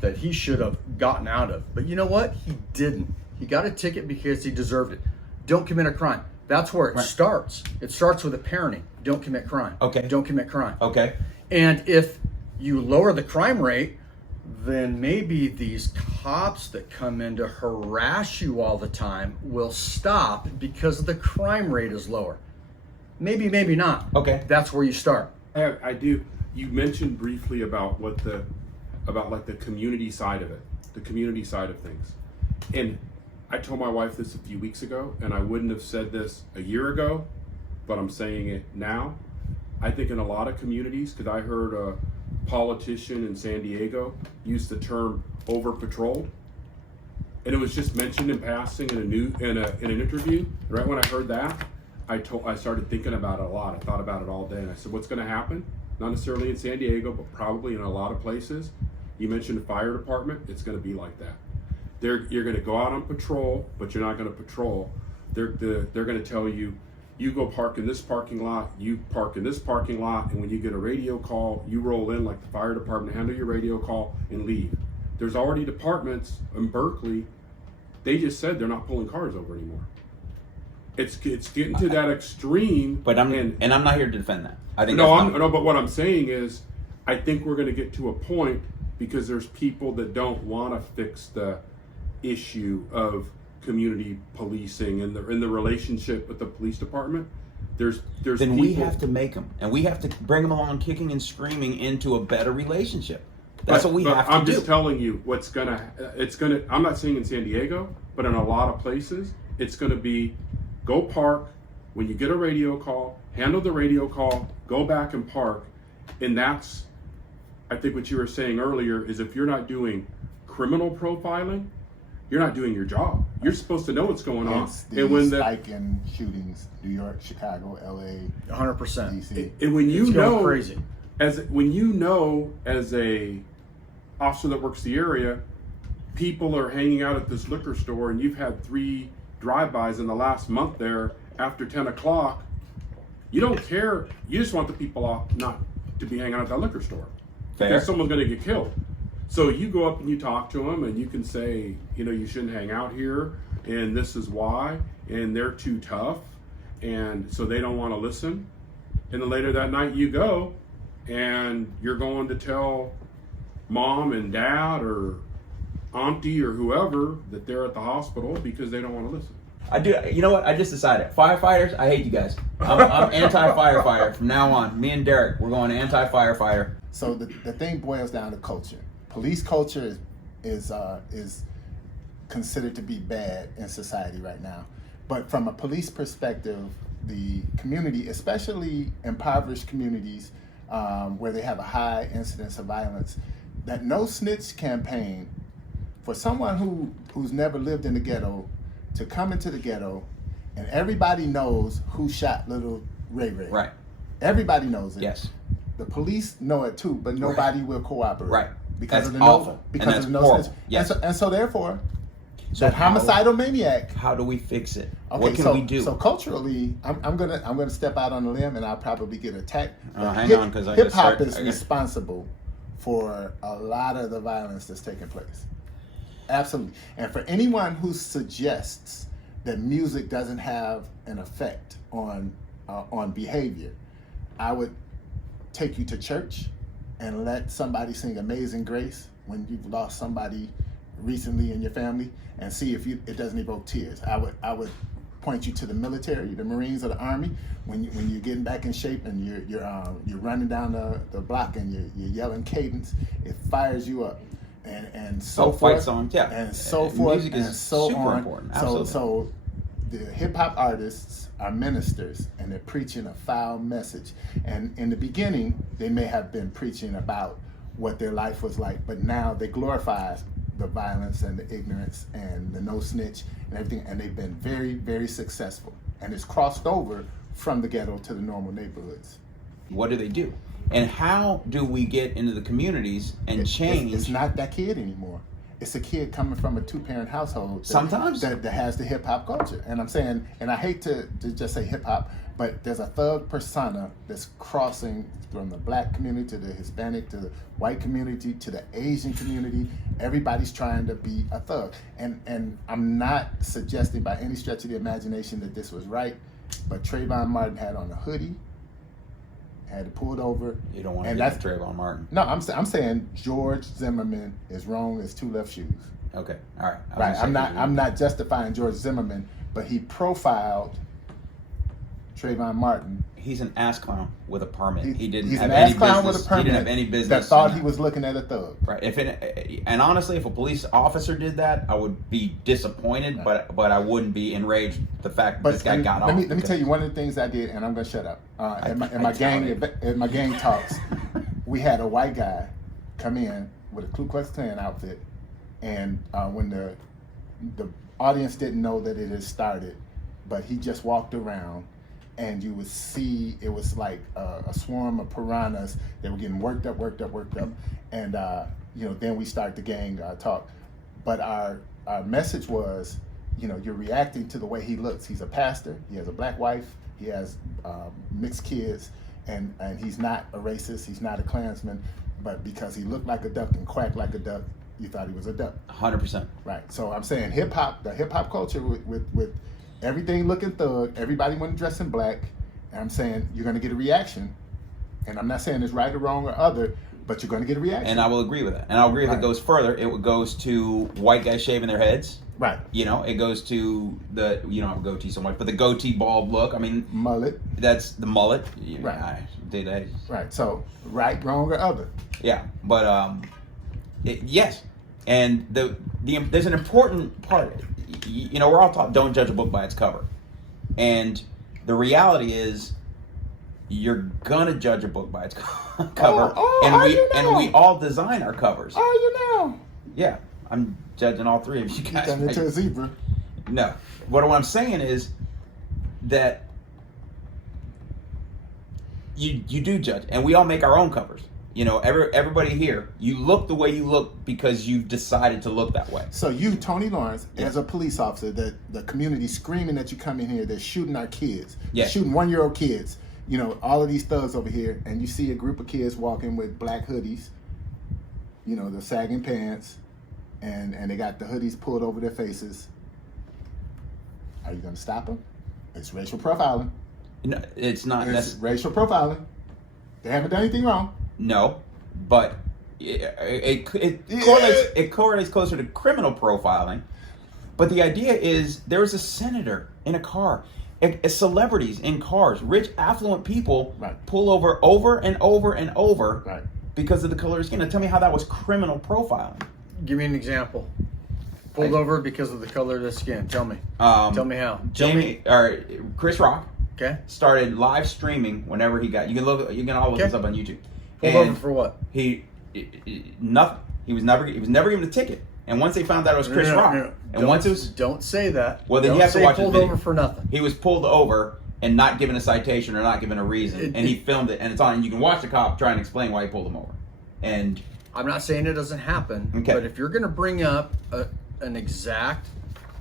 that he should have gotten out of. But you know what? He didn't. He got a ticket because he deserved it. Don't commit a crime. That's where it starts. It starts with a parenting. Don't commit crime. Okay. Don't commit crime. Okay. And if you lower the crime rate, then maybe these cops that come in to harass you all the time will stop because the crime rate is lower. Maybe not. Okay. That's where you start. I do. You mentioned briefly about like the community side of it, the community side of things. And I told my wife this a few weeks ago, and I wouldn't have said this a year ago, but I'm saying it now. I think in a lot of communities, because I heard a politician in San Diego use the term over patrolled, and it was just mentioned in passing in an interview. And right when I heard that, I started thinking about it a lot. I thought about it all day, and I said, what's going to happen? Not necessarily in San Diego, but probably in a lot of places. You mentioned the fire department. It's going to be like that. You're going to go out on patrol, but you're not going to patrol. They're going to tell you, you go park in this parking lot, you park in this parking lot, and when you get a radio call, you roll in like the fire department, handle your radio call, and leave. There's already departments in Berkeley. They just said they're not pulling cars over anymore. It's getting to that extreme. But I'm not here to defend that. I think no. But what I'm saying is, I think we're going to get to a point because there's people that don't want to fix the issue of community policing and the relationship with the police department. There's then people, we have to make them, and we have to bring them along kicking and screaming into a better relationship. That's what we have to do. I'm just telling you I'm not saying in San Diego, but in a lot of places, it's gonna be go park when you get a radio call, handle the radio call, go back and park. And that's, I think what you were saying earlier is if you're not doing criminal profiling, you're not doing your job. You're supposed to know what's going on. And when the spike in shootings, New York, Chicago, LA, 100%. DC. And when you It's know, going crazy. as a officer that works the area, people are hanging out at this liquor store, and you've had 3 drive-bys in the last month there after 10 o'clock. You don't care. You just want the people off not to be hanging out at that liquor store. Fair. Because someone's going to get killed. So you go up and you talk to them, and you can say, you shouldn't hang out here, and this is why, and they're too tough, and so they don't want to listen. And then later that night you go, and you're going to tell mom and dad or auntie or whoever that they're at the hospital because they don't want to listen. I do. You know what? I just decided. Firefighters, I hate you guys. I'm anti-firefighter from now on. Me and Derek, we're going anti-firefighter. So the thing boils down to culture. Police culture is considered to be bad in society right now. But from a police perspective, the community, especially impoverished communities where they have a high incidence of violence, that no snitch campaign for someone who's never lived in the ghetto to come into the ghetto, and everybody knows who shot little Ray Ray. Right. Everybody knows it. Yes. The police know it too, but nobody will cooperate. Right. Because That's of awful. because And of that's the no horrible. snitch. Yes. And so therefore, So that homicidal maniac. How do we fix it? Okay, What can we do? So culturally, I'm gonna step out on a limb, and I'll probably get attacked. Hang on, 'cause I hip just hop started- is I got- responsible for a lot of the violence that's taking place. Absolutely. And for anyone who suggests that music doesn't have an effect on behavior, I would take you to church and let somebody sing Amazing Grace when you've lost somebody recently in your family, and see if it doesn't evoke tears. I would point you to the military, the Marines or the Army. When you're getting back in shape and you're running down the block and you're yelling cadence, it fires you up, and so forth. Fight songs, yeah, and so forth, music and is so super on. important. Absolutely. So the hip hop artists are ministers, and they're preaching a foul message. And in the beginning, they may have been preaching about what their life was like, but now they glorify the violence and the ignorance and the no snitch and everything, and they've been very, very successful. And it's crossed over from the ghetto to the normal neighborhoods. What do they do? And how do we get into the communities and change? It's not that kid anymore. It's a kid coming from a two-parent household Sometimes that has the hip-hop culture. And I'm saying, and I hate to just say hip-hop, but there's a thug persona that's crossing from the black community to the Hispanic to the white community to the Asian community. Everybody's trying to be a thug. And I'm not suggesting by any stretch of the imagination that this was right, but Trayvon Martin had on a hoodie, had it pulled over. You don't want to and get that's Trayvon Martin. No, I'm saying George Zimmerman is wrong as two left shoes. Okay, all right. Right. I'm not justifying George Zimmerman, but he profiled Trayvon Martin. He's an ass clown with a permit. He didn't He's have an any ass clown business. with a permit He didn't have any business. that thought he was looking at a thug. Right. And honestly, if a police officer did that, I would be disappointed, Right. but I wouldn't be enraged the fact that this guy got off. Let me tell you one of the things I did, and I'm gonna shut up. At my gang talks, we had a white guy come in with a Ku Klux Klan outfit, and when the audience didn't know that it had started, but he just walked around. And you would see it was like a swarm of piranhas. They were getting worked up. And, then we start the gang talk. But our message was, you're reacting to the way he looks. He's a pastor. He has a black wife. He has mixed kids. And he's not a racist. He's not a Klansman. But because he looked like a duck and quacked like a duck, you thought he was a duck. 100%. Right. So I'm saying the hip hop culture with everything looking thug, everybody want to dress in black, and I'm saying you're going to get a reaction. And I'm not saying it's right or wrong or other, but you're going to get a reaction. And I will agree with that. And I'll agree if it goes further. It goes to white guys shaving their heads. Right. It goes to you don't have a goatee so much, but the goatee bald look. I mean, mullet. That's the mullet. Right. Right. So right, wrong, or other. Yeah. But yes. And there's an important part. We're all taught don't judge a book by its cover. And the reality is you're gonna judge a book by its cover. And we all design our covers. Oh, you know. Yeah. I'm judging all three of you guys. Turn into a zebra. No. What I'm saying is that you do judge, and we all make our own covers. Everybody here, you look the way you look because you've decided to look that way. So you, Tony Lawrence, as a police officer, the community screaming that you come in here, they're shooting our kids, shooting 1-year-old kids, all of these thugs over here, and you see a group of kids walking with black hoodies, the sagging pants, and they got the hoodies pulled over their faces. Are you going to stop them? It's racial profiling. No, it's not. It's racial profiling. They haven't done anything wrong. No, but it correlates closer to criminal profiling. But the idea is there's a senator in a car, celebrities in cars, rich, affluent people pull over and over because of the color of skin. Now tell me how that was criminal profiling. Give me an example. Pulled over because of the color of the skin. Tell me. Tell me how. Chris Rock. Okay. Started live streaming whenever he got. You can all look this up on YouTube. Pulled over for what? Nothing. He was never given a ticket. And once they found out it was Chris Rock, and once it was, don't say that. Well, then you have to watch pulled over for nothing. He was pulled over and not given a citation or not given a reason, and he filmed it, and it's on. And you can watch the cop try and explain why he pulled him over. And I'm not saying it doesn't happen, but if you're going to bring up an exact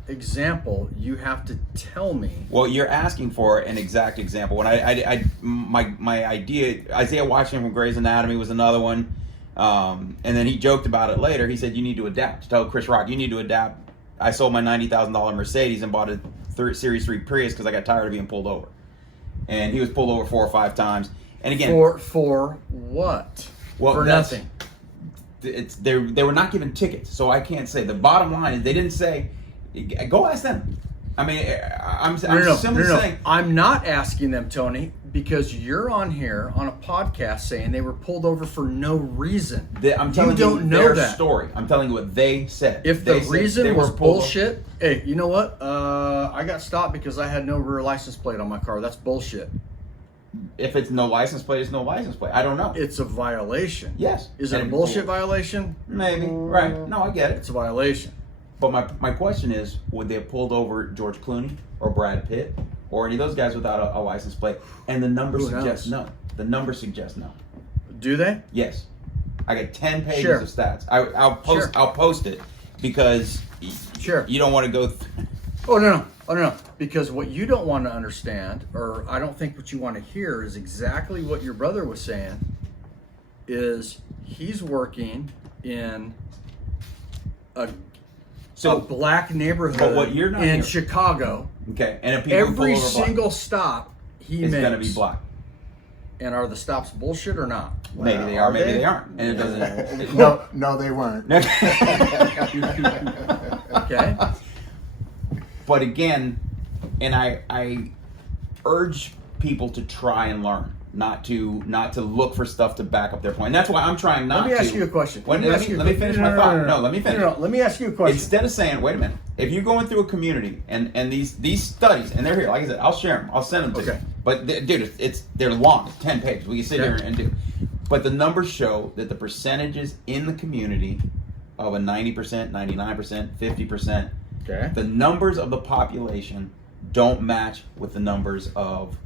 example, you have to tell me. Well, you're asking for an exact example. When my idea, Isaiah Washington from Grey's Anatomy was another one, and then he joked about it later. He said, "You need to adapt." Tell Chris Rock, "You need to adapt." I sold my $90,000 Mercedes and bought a Series 3 Prius because I got tired of being pulled over, and he was pulled over 4 or 5 times. And again, for what? Well, for nothing. They were not given tickets, so I can't say. The bottom line is they didn't say. Go ask them. I mean, I'm No, simply saying. I'm not asking them, Tony, because you're on here on a podcast saying they were pulled over for no reason. I'm telling you don't know their that. story. I'm telling you what they said. If They the said reason they was were pulled over. bullshit, hey, you know what? I got stopped because I had no rear license plate on my car. That's bullshit. If it's no license plate, it's no license plate. I don't know. It's a violation. Yes. Is it a And- bullshit violation? Maybe. Right. No, I get it. It's a violation. But my question is, would they have pulled over George Clooney or Brad Pitt or any of those guys without a license plate? And the numbers Who suggest knows? no. The numbers suggest no. Do they? Yes. I got 10 pages Sure. of stats. I'll post. Sure. I'll post it because Sure. you don't want to go. Oh no. Because what you don't want to understand, or I don't think what you want to hear, is exactly what your brother was saying. Is he's working in a black neighborhood but what you're not in hearing- Chicago. Okay. And if people Every pull over black, single stop he it's makes, going to be black. And are the stops bullshit or not? Maybe they are. Maybe they aren't. And it doesn't. No, they weren't. Okay. But again, and I urge people to try and learn, not to look for stuff to back up their point. And that's why I'm trying not to. Let me ask you a question. Let me finish my thought. No, let me finish. No, let me ask you a question. Instead of saying, wait a minute, if you're going through a community and these studies, and they're here, like I said, I'll share them. I'll send them to Okay. you. But dude, they're long. It's 10 pages. We can sit here and do. But the numbers show that the percentages in the community of a 90%, 99%, 50%, Okay. the numbers of the population don't match with the numbers of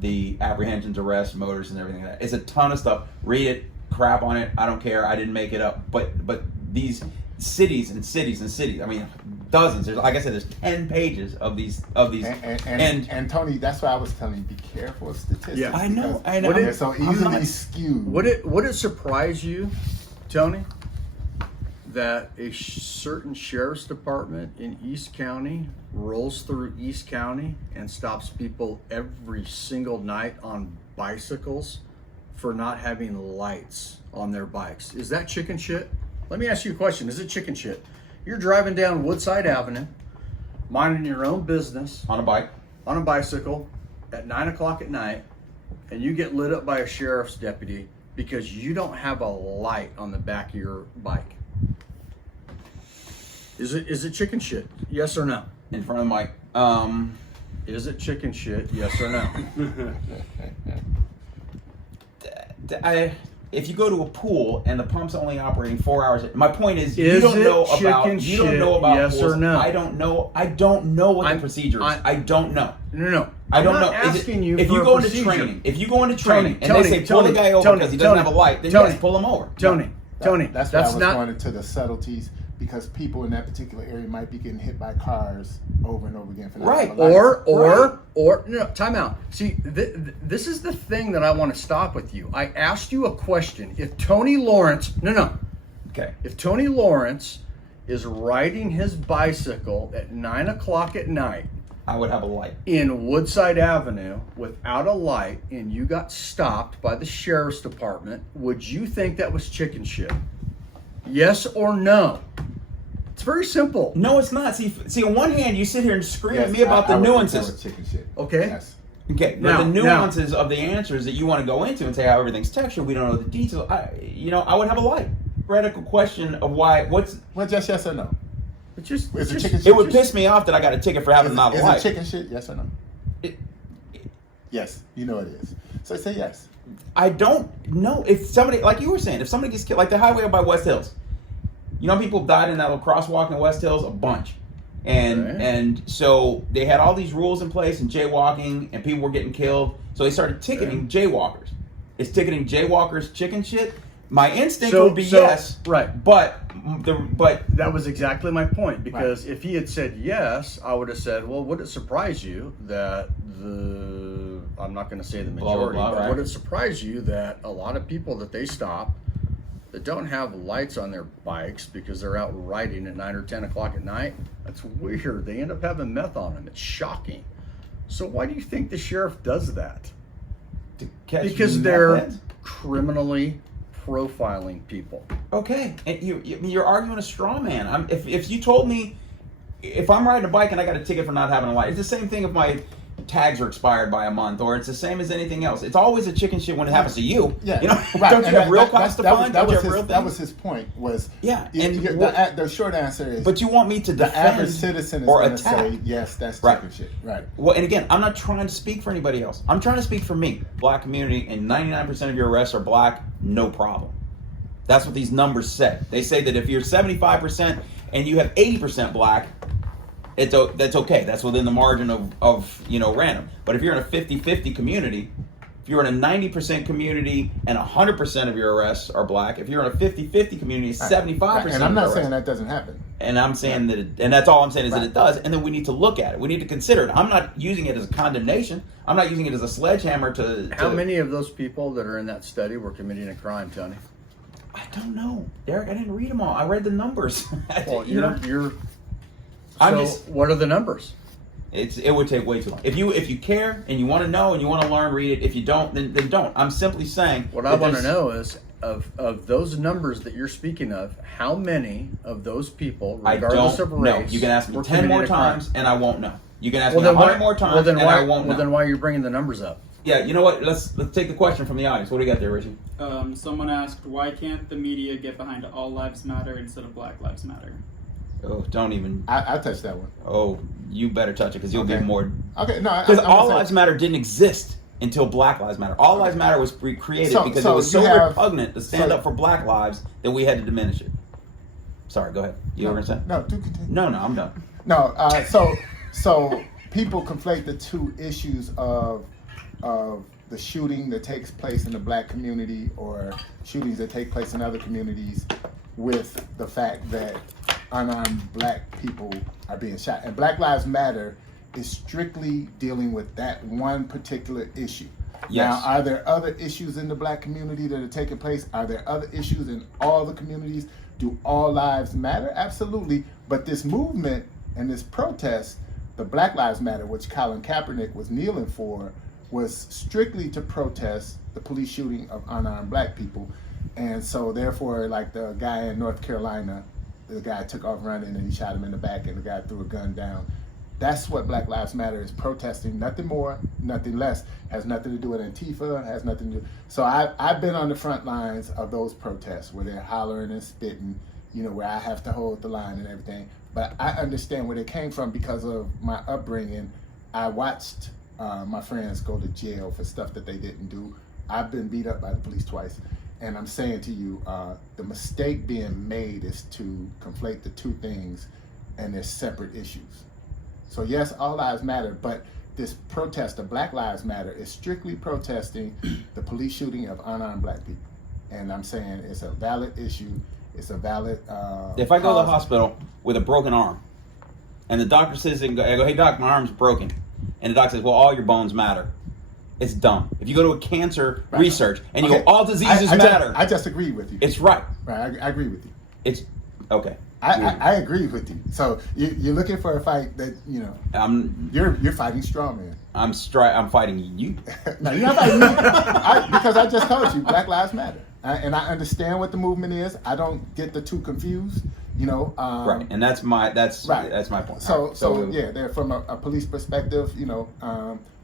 the apprehensions, arrests, motors, and everything like that. It's a ton of stuff. Read it, crap on it. I don't care. I didn't make it up. But these cities and cities and cities. I mean, dozens. There's, like I said, there's 10 pages of these. And Tony, that's why I was telling you, be careful of statistics. Yeah. I know. because I know. They're so easily skewed. Would it surprise you, Tony, that a certain sheriff's department in East County rolls through East County and stops people every single night on bicycles for not having lights on their bikes? Is that chicken shit? Let me ask you a question. Is it chicken shit? You're driving down Woodside Avenue, minding your own business On a bike. on a bicycle at 9 o'clock at night, and you get lit up by a sheriff's deputy because you don't have a light on the back of your bike. Is it chicken shit? Yes or no? In front of the mic. Is it chicken shit? Yes or no? If you go to a pool and the pump's only operating 4 hours, my point is Is you don't it know chicken about shit, yes or pools. no? I don't know what I'm- the procedure is. I- I don't know. No. I don't I'm know. not Is it- asking you if for you a go into procedure. training, if you go into training and Tony, they say pull the guy over Tony, because he doesn't have a light, then Tony, yes, pull him over. Tony, That's why I was not. going into the subtleties, because people in that particular area might be getting hit by cars over and over again. For not Right. having a license. Or no, time out. See, this is the thing that I want to stop with you. I asked you a question. If Tony Lawrence, Okay. if Tony Lawrence is riding his bicycle at 9 o'clock at night I would have a light. in Woodside Avenue without a light, and you got stopped by the sheriff's department, would you think that was chicken shit? Yes or no? It's very simple. No, it's not. See, on one hand, you sit here and scream Yes, at me about the I would think that nuances. was chicken shit. Okay. Yes. Okay, but Now- the nuances of the answers that you want to go into and say how everything's textured, we don't know the details. I would have a light. Radical question of why. Well, just yes or no. It's just, Is it it's chicken just shit? It would piss me off that I got a ticket for having not a Is light. it chicken shit? Yes or no? It- Yes, you know it is. So say yes. I don't know if somebody, like you were saying, if somebody gets killed, like the highway up by West Hills. You know, people died in that little crosswalk in West Hills, a bunch. And so they had all these rules in place and jaywalking, and people were getting killed. So they started ticketing jaywalkers. Is ticketing jaywalkers chicken shit? My instinct would be yes. Right. But That was exactly my point, because if he had said yes, I would have said, well, would it surprise you that I'm not going to say the Blah, majority, blah, blah, but right. would it surprise you that a lot of people that they stop that don't have lights on their bikes because they're out riding at 9 or 10 o'clock at night? That's weird. They end up having meth on them. It's shocking. So why do you think the sheriff does that? to catch Because meth they're heads? criminally profiling people. Okay, and you're arguing a straw man. If you told me, if I'm riding a bike and I got a ticket for not having a light, it's the same thing if my tags are expired by a month, or it's the same as anything else. It's always a chicken shit when it happens to you. Yeah, you know, right. don't you And have real costs to find? That Don't you have real was things? his point. Was Yeah, and and the short answer is. But you want me to the average defend citizen is or going to attack? say, yes, that's Right. chicken shit. Right. Well, and again, I'm not trying to speak for anybody else. I'm trying to speak for me, black community, and 99% of your arrests are black, no problem. That's what these numbers say. They say that if you're 75% and you have 80% black, that's okay. That's within the margin of random. But if you're in a 50-50 community, if you're in a 90% community and 100% of your arrests are black, if you're in a 50-50 community, 75%. And I'm not saying that doesn't happen. And I'm saying that, and that's all I'm saying is that it does. And then we need to look at it. We need to consider it. I'm not using it as a condemnation. I'm not using it as a sledgehammer to. How many of those people that are in that study were committing a crime, Tony? I don't know, Derek. I didn't read them all. I read the numbers. Well, you're. So what are the numbers? It would take way too long. If you care and you want to know and you want to learn, read it. If you don't, then don't. I'm simply saying. What I want to know is of those numbers that you're speaking of, how many of those people, regardless of race, know. You can ask me 10 more times and I won't know. You can ask me 100 more times and I won't know. Well, then why are you bringing the numbers up? Yeah, you know what? Let's take the question from the audience. What do you got there, Richie? Someone asked, why can't the media get behind All Lives Matter instead of Black Lives Matter? Oh, don't even. I touched that one. Oh, you better touch it because you'll get more. Okay, no. Because All Lives Matter didn't exist until Black Lives Matter. All Lives Matter was created because it was so repugnant to stand up for Black lives that we had to diminish it. Sorry, go ahead. You were going to say? No, do continue. No, I'm done. No, so people conflate the two issues of the shooting that takes place in the black community or shootings that take place in other communities with the fact that unarmed black people are being shot. And Black Lives Matter is strictly dealing with that one particular issue. Yes. Now, are there other issues in the black community that are taking place? Are there other issues in all the communities? Do all lives matter? Absolutely. But this movement and this protest, the Black Lives Matter, which Colin Kaepernick was kneeling for, was strictly to protest the police shooting of unarmed black people. And so therefore, like the guy in North Carolina, the guy took off running and he shot him in the back and the guy threw a gun down. That's what Black Lives Matter is protesting. Nothing more, nothing less. Has nothing to do with Antifa, has nothing to do. So I've been on the front lines of those protests where they're hollering and spitting, where I have to hold the line and everything. But I understand where they came from because of my upbringing. I watched my friends go to jail for stuff that they didn't do. I've been beat up by the police twice. And I'm saying to you, the mistake being made is to conflate the two things, and they're separate issues. So yes, all lives matter, but this protest of Black Lives Matter is strictly protesting the police shooting of unarmed black people. And I'm saying it's a valid issue. It's a valid If I go to the hospital with a broken arm, and the doctor says, I go, hey doc, my arm's broken. And the doctor says, well, all your bones matter. It's dumb. If you go to a cancer research and you go, all diseases matter. I just agree with you. It's right. Right, I agree with you. It's okay. I agree with you. So you're looking for a fight that you're fighting straw man. I'm fighting you. No, you're not fighting me. Because I just told you, Black Lives Matter, and I understand what the movement is. I don't get the two confused. Right, and that's my point. So yeah, they're from a police perspective.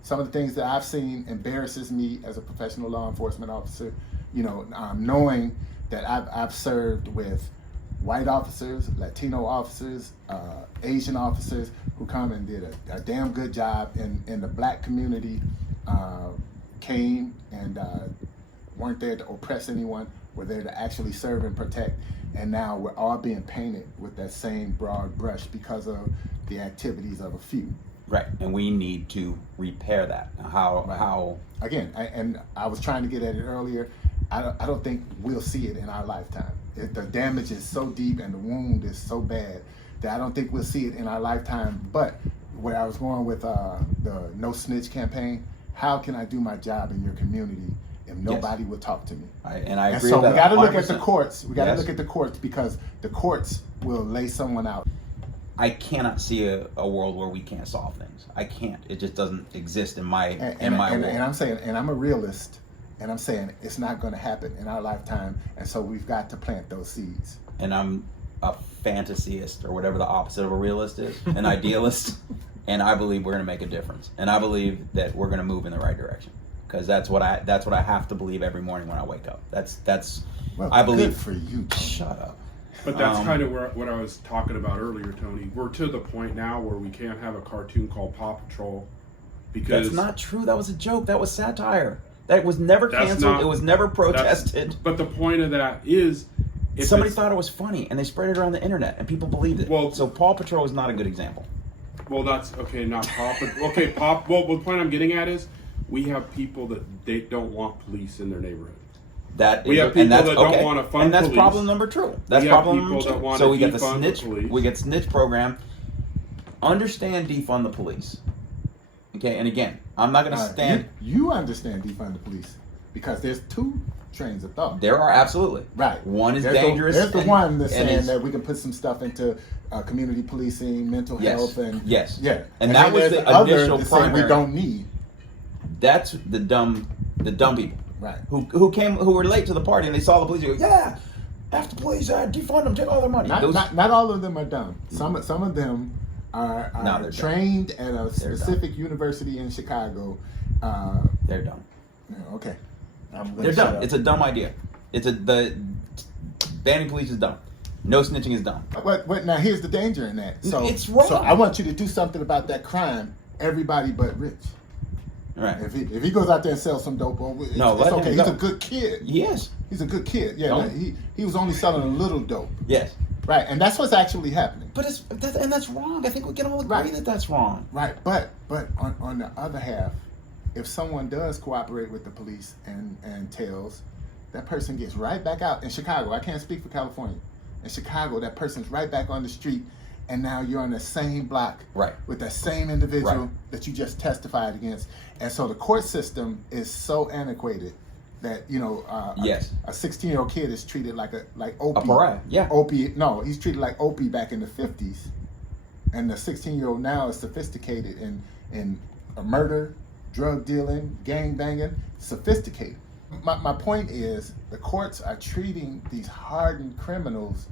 Some of the things that I've seen embarrasses me as a professional law enforcement officer. Knowing that I've served with white officers, Latino officers, Asian officers who come and did a damn good job in the black community, came and weren't there to oppress anyone, were there to actually serve and protect. And now we're all being painted with that same broad brush because of the activities of a few. Right, and we need to repair that. How? Again, and I was trying to get at it earlier. I don't think we'll see it in our lifetime. The damage is so deep and the wound is so bad that I don't think we'll see it in our lifetime. But where I was going with the No Snitch campaign, how can I do my job in your community if nobody will talk to me? I agree and with so that. we got to 100%. look at the courts. We got to look at the courts because the courts will lay someone out. I cannot see a world where we can't solve things. I can't. It just doesn't exist in my world. And I'm saying, and I'm a realist, and I'm saying it's not going to happen in our lifetime. And so we've got to plant those seeds. And I'm a fantasyist, or whatever the opposite of a realist is, an idealist, and I believe we're going to make a difference, and I believe that we're going to move in the right direction, because that's what I have to believe every morning when I wake up. That's Well, I believe. good for you, Tony. Shut up. But that's kind of what I was talking about earlier, Tony. We're to the point now where we can't have a cartoon called Paw Patrol because That's not true. That was a joke. That was satire. That was never That's canceled. not- It was never protested. But the point of that is, if Somebody it's- thought it was funny, and they spread it around the internet, and people believed it. Well- So Paw Patrol is not a good example. Well, that's okay. Not Paw Patrol. Okay, Paw. Well, the point I'm getting at is, we have people that they don't want police in their neighborhood. We have people that don't want to fund and that's police. problem number two. That's We have problem people number that two. want So to we get the defund the snitch. police. We get snitch program. Understand defund the police. Okay, and again, I'm not going to stand. You understand defund the police because there's two trains of thought. There are absolutely Right. One is There's dangerous. There's the and- one that's and saying is- that we can put some stuff into community policing, mental Yes. health, and Yes. yeah. And that then was there's the other initial that's saying primary. we don't need. That's the dumb people. Right. Who were late to the party and they saw the police. They go, yeah, after the police, defund them, take all their money. Not all of them are dumb. Some of them are No, they're trained at a They're specific university in Chicago. They're dumb. Okay. I'm gonna They're shut dumb. up. It's a dumb idea. The banning police is dumb. No snitching is dumb. But now here's the danger in that. So It's wrong. So I want you to do something about that crime. Everybody but Rich. Right. If he goes out there and sells some dope, it's, No, it's let him okay. go. He's a good kid. Yes. He's a good kid. Yeah, Don't- he was only selling a little dope. Yes. Right, and that's what's actually happening. But that's wrong. I think we can all agree Right. that that's wrong. Right, but on the other half, if someone does cooperate with the police and tells, that person gets right back out in Chicago. I can't speak for California. In Chicago, that person's right back on the street, and now you're on the same block Right. with that same individual Right. that you just testified against. And so the court system is so antiquated that Yes. a 16-year-old kid is treated like Opie. A pariah, yeah. Opie, no, he's treated like Opie back in the 50s, and the 16-year-old now is sophisticated in murder, drug dealing, gang banging, sophisticated. My point is, the courts are treating these hardened criminals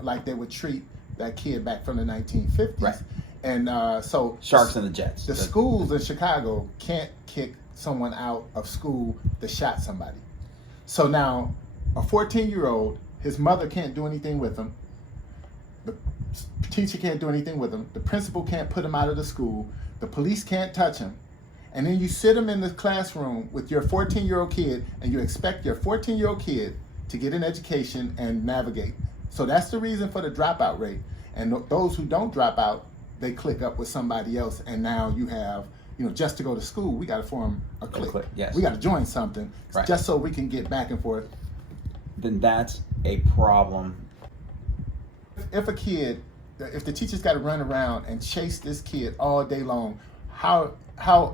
like they would treat that kid back from the 1950s. Right. And so Sharks and the Jets. the schools in Chicago can't kick someone out of school that shot somebody. So now, a 14-year-old, his mother can't do anything with him. The teacher can't do anything with him. The principal can't put him out of the school. The police can't touch him. And then you sit him in the classroom with your 14-year-old kid, and you expect your 14-year-old kid to get an education and navigate. So that's the reason for the dropout rate. And those who don't drop out, they click up with somebody else, and now you have, just to go to school, we got to form a clique. Yes. We got to join something, Right. just so we can get back and forth. Then that's a problem. If the teacher's got to run around and chase this kid all day long, how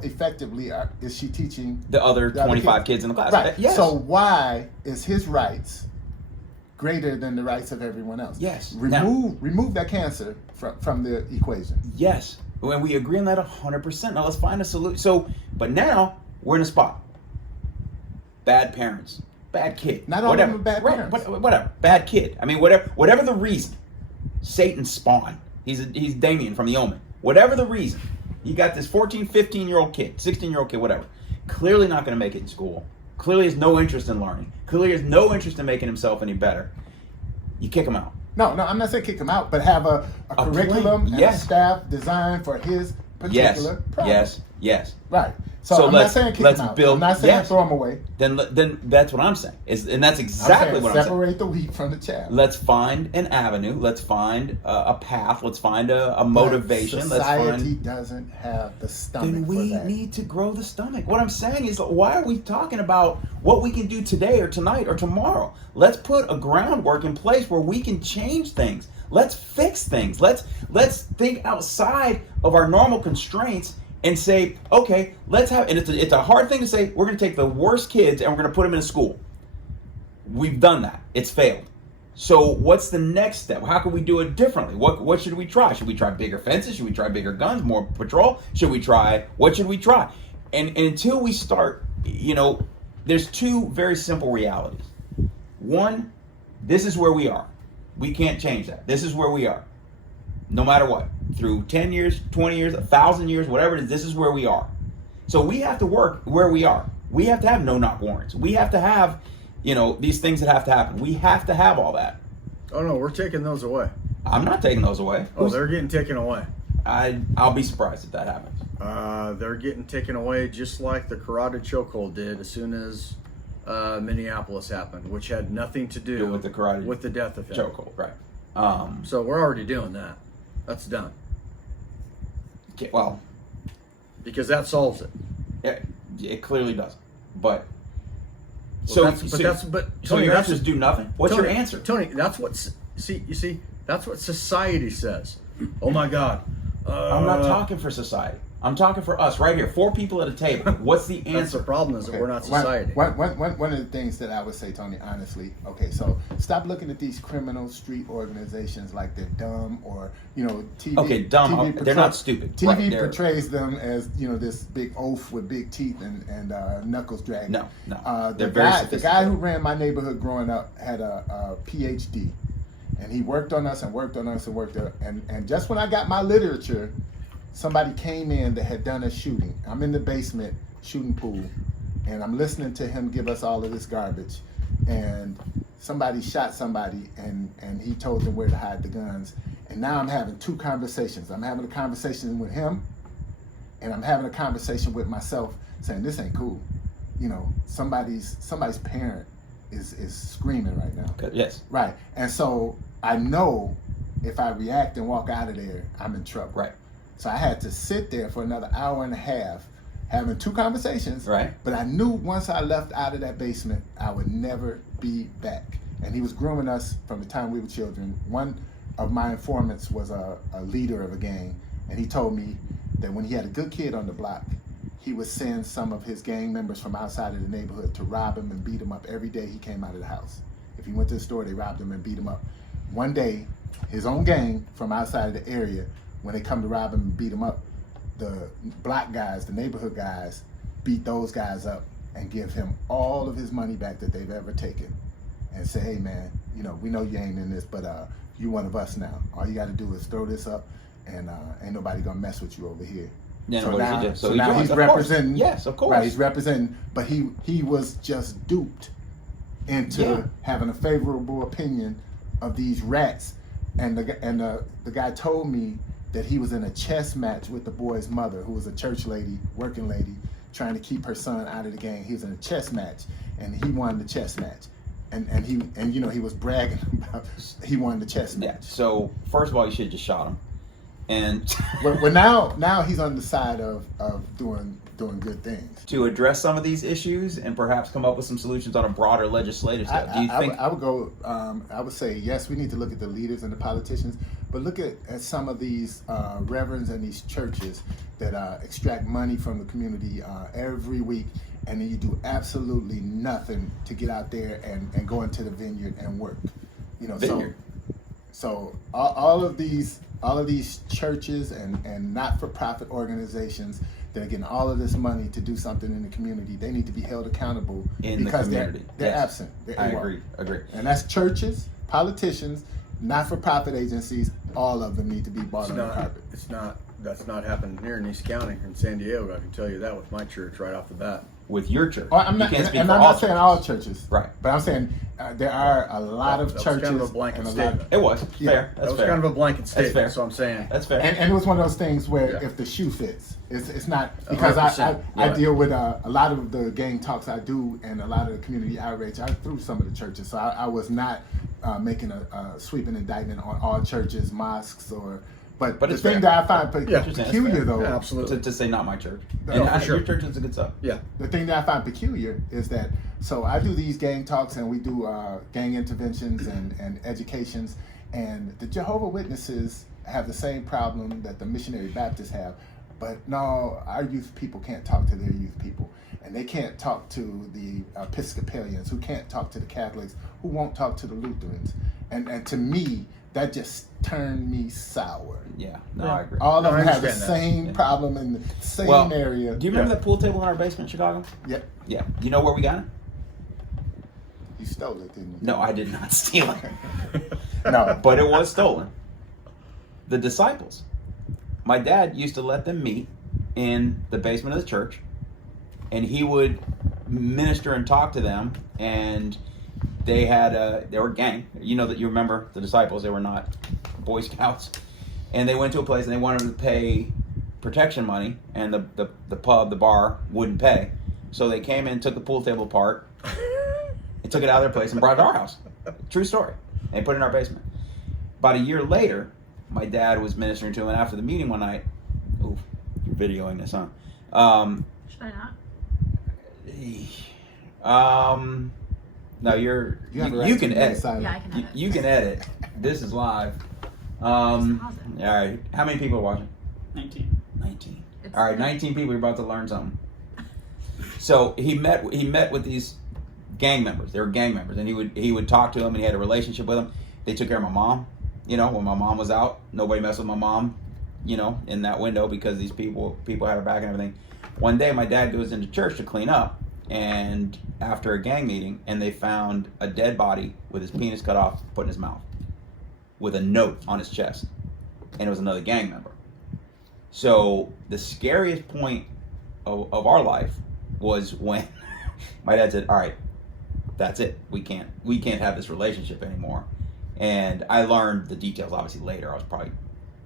effectively is she teaching The other the other 25 kids in the class. Right. Yes. So why is his rights greater than the rights of everyone else? Yes. Remove that cancer from the equation. Yes. When we agree on that 100%. Now let's find a solution. So, but now we're in a spot. Bad parents. Bad kid. Not all of whatever. them are bad Right, parents. Whatever. Bad kid. I mean, whatever the reason. Satan's spawn. He's Damien from The Omen. Whatever the reason. You got this 14, 15-year-old kid, 16-year-old kid, whatever. Clearly not going to make it in school. Clearly has no interest in learning. Clearly has no interest in making himself any better. You kick him out. No, I'm not saying kick him out, but have a A curriculum plan. and Yes. a staff designed for his Yes. particular problem. Yes. Right. So I'm not let's saying kick let's him out. build. I'm not saying yes. throw him away. Then that's what I'm saying. And that's I'm exactly saying what I'm saying. separate the wheat from the chaff. Let's find an avenue. Let's find a path. Let's find a motivation. But society Let's find. doesn't have the stomach Then for we that. need to grow the stomach. What I'm saying is, why are we talking about what we can do today or tonight or tomorrow? Let's put a groundwork in place where we can change things. Let's fix things. Let's think outside of our normal constraints and say, okay, let's have. And it's a hard thing to say. We're going to take the worst kids and we're going to put them in a school. We've done that. It's failed. So what's the next step? How can we do it differently? What should we try? Should we try bigger fences? Should we try bigger guns, more patrol? What should we try? And until we start, there's two very simple realities. One, this is where we are. We can't change that. This is where we are. No matter what. Through 10 years, 20 years, 1,000 years, whatever it is, this is where we are. So we have to work where we are. We have to have no-knock warrants. We have to have, these things that have to happen. We have to have all that. Oh no, we're taking those away. I'm not taking those away. Oh, they're getting taken away. I'll be surprised if that happens. They're getting taken away just like the carotid chokehold did as soon as Minneapolis happened, which had nothing to do with the carotid with the death effect. chokehold, right? So we're already doing that. That's done Okay, well, because that solves it. it clearly doesn't. But Well, so Tony, your that's answer is do nothing. What's Tony, your answer? Tony? That's what that's what society says. Oh my God. I'm not talking for society. I'm talking for us right here. 4 people at a table. What's the That's answer? the problem is that we're not One society. of the things that I would say, Tony, honestly, okay, so stop looking at these criminal street organizations like they're dumb or, TV. Okay, dumb. TV They're not stupid. TV Right, they're- portrays them as, this big oaf with big teeth and knuckles dragging. No. The They're very guy sophisticated. who ran my neighborhood growing up had a PhD. And he worked on us and worked on us and worked on and just when I got my literature, somebody came in that had done a shooting. I'm in the basement shooting pool, and I'm listening to him give us all of this garbage. And somebody shot somebody, and he told them where to hide the guns. And now I'm having 2 conversations. I'm having a conversation with him, and I'm having a conversation with myself, saying this ain't cool. Somebody's parent is screaming right now. Okay, yes. Right. And so I know if I react and walk out of there, I'm in trouble. Right. So I had to sit there for another hour and a half having 2 conversations. Right. But I knew once I left out of that basement, I would never be back. And he was grooming us from the time we were children. One of my informants was a leader of a gang. And he told me that when he had a good kid on the block, he would send some of his gang members from outside of the neighborhood to rob him and beat him up every day he came out of the house. If he went to the store, they robbed him and beat him up. One day, his own gang from outside of the area, when they come to rob him and beat him up, the black guys, the neighborhood guys, beat those guys up and give him all of his money back that they've ever taken and say, hey man, we know you ain't in this, but you one of us now. All you got to do is throw this up and ain't nobody gonna mess with you over here. Yeah, So what does now, he do? so he now joins, he's of course. representing. Yes, of course. Right, he's representing, but he was just duped into having a favorable opinion of these rats. And the guy told me that he was in a chess match with the boy's mother, who was a church lady, working lady, trying to keep her son out of the game. He was in a chess match, and he won the chess match. And he was bragging about he won the chess match. Yeah. So first of all, you should have just shot him. And Well, now he's on the side of doing good things. to address some of these issues and perhaps come up with some solutions on a broader legislative step. Do you think? I would go. I would say yes. We need to look at the leaders and the politicians, but look at some of these reverends and these churches that extract money from the community every week, and then you do absolutely nothing to get out there and go into the vineyard and work. Vineyard. So all of these churches and not-for-profit organizations that are getting all of this money to do something in the community, they need to be held accountable because the community. they're Yes. absent. I agree. And that's churches, politicians, not-for-profit agencies. All of them need to be brought on the carpet. That's not happening here in East County, in San Diego. I can tell you that with my church right off the bat. With your church, I'm not, you can't speak and for I'm all not saying churches. all churches, Right. But I'm saying there are a lot of That was churches. kind of a blanket and statement. It was Yeah. fair. That That's was fair. kind of a blanket statement. fair. So I'm saying. That's fair. And it was one of those things where Yeah. if the shoe fits, it's not because 100%. I Right. deal with a lot of the gang talks I do and a lot of the community outreach I through some of the churches. So I was not making a sweeping indictment on all churches, mosques, but the it's thing fair. that I find Yeah. That's peculiar fair. though, Yeah, absolutely. to say not my church. No, And for sure. Your church is a good stuff. Yeah. the thing that I find peculiar is that so I do these gang talks and we do gang interventions and educations, and the Jehovah Witnesses have the same problem that the missionary Baptists have, but no, our youth people can't talk to their youth people, and they can't talk to the Episcopalians, who can't talk to the Catholics, who won't talk to the Lutherans, and to me that just turned me sour. Yeah. No, I agree. All No, of I them have the understand that. same Yeah. problem in the same area. Do you remember that pool table in our basement in Chicago? Yep. Yeah. Do you know where we got it? You stole it, didn't you? No, I did not steal it. No. But it was stolen. The disciples. My dad used to let them meet in the basement of the church, and he would minister and talk to them, and they were a gang. You know that you remember the disciples, they were not Boy Scouts. And they went to a place and they wanted to pay protection money, and the pub, the bar, wouldn't pay. So they came in, took the pool table apart, and took it out of their place and brought it to our house. True story. And they put it in our basement. About a year later, my dad was ministering to him, and after the meeting one night, ooh, you're videoing this, huh? Should I not? No, You have a right you to can remain edit. silent. Yeah, I can edit. You can edit. This is live. All right. How many people are watching? 19. 19. It's- All right, 19 people. You're about to learn something. So he met with these gang members. They were gang members, and he would talk to them, and he had a relationship with them. They took care of my mom. You know, when my mom was out, nobody messed with my mom. You know, in that window, because these people had her back and everything. One day, my dad goes into church to clean up, and after a gang meeting, and they found a dead body with his penis cut off, put in his mouth, with a note on his chest, and it was another gang member. So the scariest point of our life was when my dad said, "All right, that's it. We can't have this relationship anymore." And I learned the details obviously later. I was probably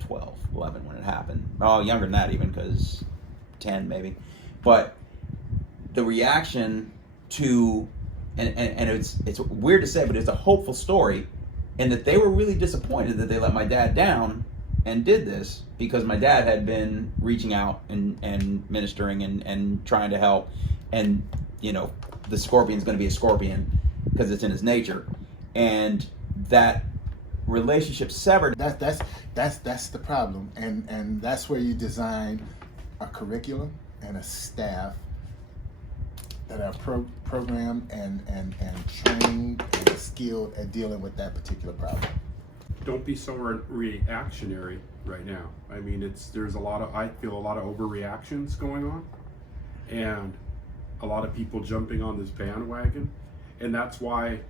12, 11 when it happened. Oh, younger than that even, because 10 maybe. But the reaction to, and it's weird to say, but it's a hopeful story, in that they were really disappointed that they let my dad down and did this, because my dad had been reaching out and ministering and trying to help, and you know, the scorpion's going to be a scorpion because it's in his nature, and that relationship severed. That's the problem, and that's where you design a curriculum and a staff that are programmed and trained and skilled at dealing with that particular problem. Don't be so reactionary right now. I mean, I feel a lot of overreactions going on, and a lot of people jumping on this bandwagon. And that's why,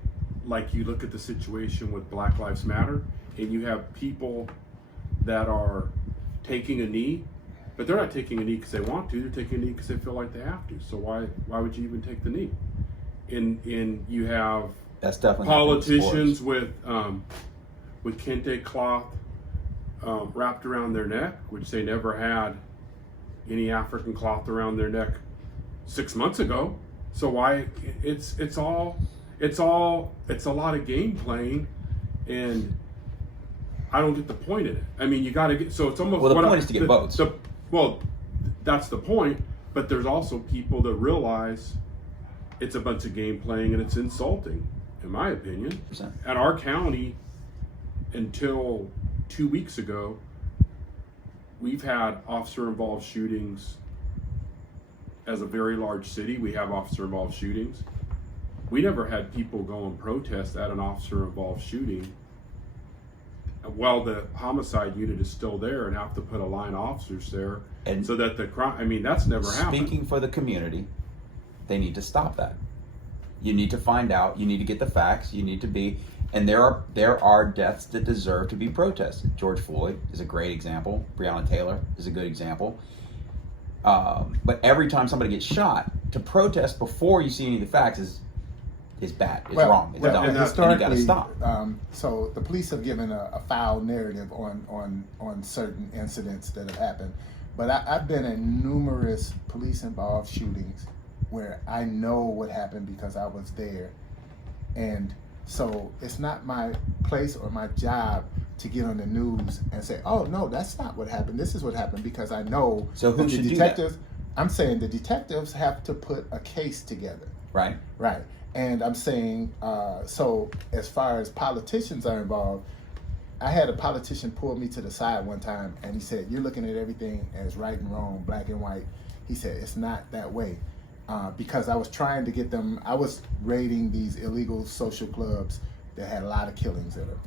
like, you look at the situation with Black Lives Matter, and you have people that are taking a knee, but they're not taking a knee because they want to. They're taking a knee because they feel like they have to. So why would you even take the knee? And you have That's definitely politicians with kente cloth wrapped around their neck, which they never had any African cloth around their neck 6 months ago. So why? It's a lot of game playing, and I don't get the point in it. I mean, you got to get, so it's almost, Well, the point is to get votes. Well, that's the point, but there's also people that realize it's a bunch of game playing, and it's insulting, in my opinion. At our county, until 2 weeks ago, we've had officer-involved shootings. As a very large city, we have officer-involved shootings. We never had people go and protest at an officer-involved shooting. Well, the homicide unit is still there and have to put a line of officers there, And so that the crime, I mean, that's never happened. Speaking for the community, they need to stop that. You need to find out, you need to get the facts, you need to be, and there are deaths that deserve to be protested. George Floyd is a great example. Breonna Taylor is a good example. But every time somebody gets shot, to protest before you see any of the facts is bad. It's wrong. It's dumb. And you got to stop. So the police have given a foul narrative on certain incidents that have happened, but I've been in numerous police-involved shootings where I know what happened because I was there, and so it's not my place or my job to get on the news and say, "Oh no, that's not what happened. This is what happened," because I know. So who that should the do that? detectives? I'm saying the detectives have to put a case together. Right. Right. And I'm saying, so as far as politicians are involved, I had a politician pull me to the side one time and he said, "You're looking at everything as right and wrong, black and white." He said, "It's not that way." Because I was trying to get them, I was raiding these illegal social clubs that had a lot of killings in them.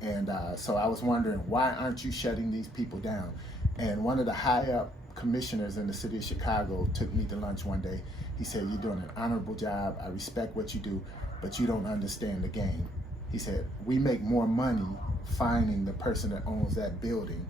And so I was wondering, why aren't you shutting these people down? And one of the high up commissioners in the city of Chicago took me to lunch one day. He said, "You're doing an honorable job. I respect what you do, but you don't understand the game. He said, we make more money finding the person that owns that building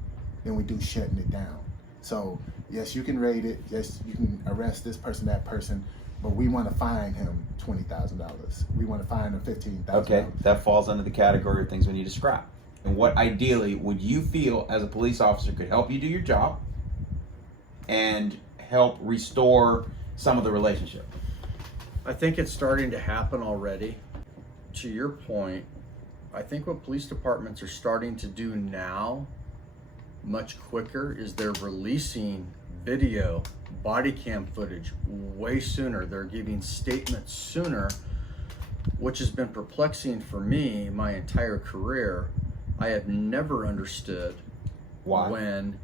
than we do shutting it down. So yes, you can raid it. Yes, you can arrest this person, that person, but we want to fine him $20,000. We want to fine him $15,000. Okay, that falls under the category of things we need to scrap. And what ideally would you feel as a police officer could help you do your job and help restore some of the relationship? I think it's starting to happen already. To your point, I think what police departments are starting to do now much quicker is they're releasing video, body cam footage way sooner. They're giving statements sooner, which has been perplexing for me my entire career. I have never understood Why? when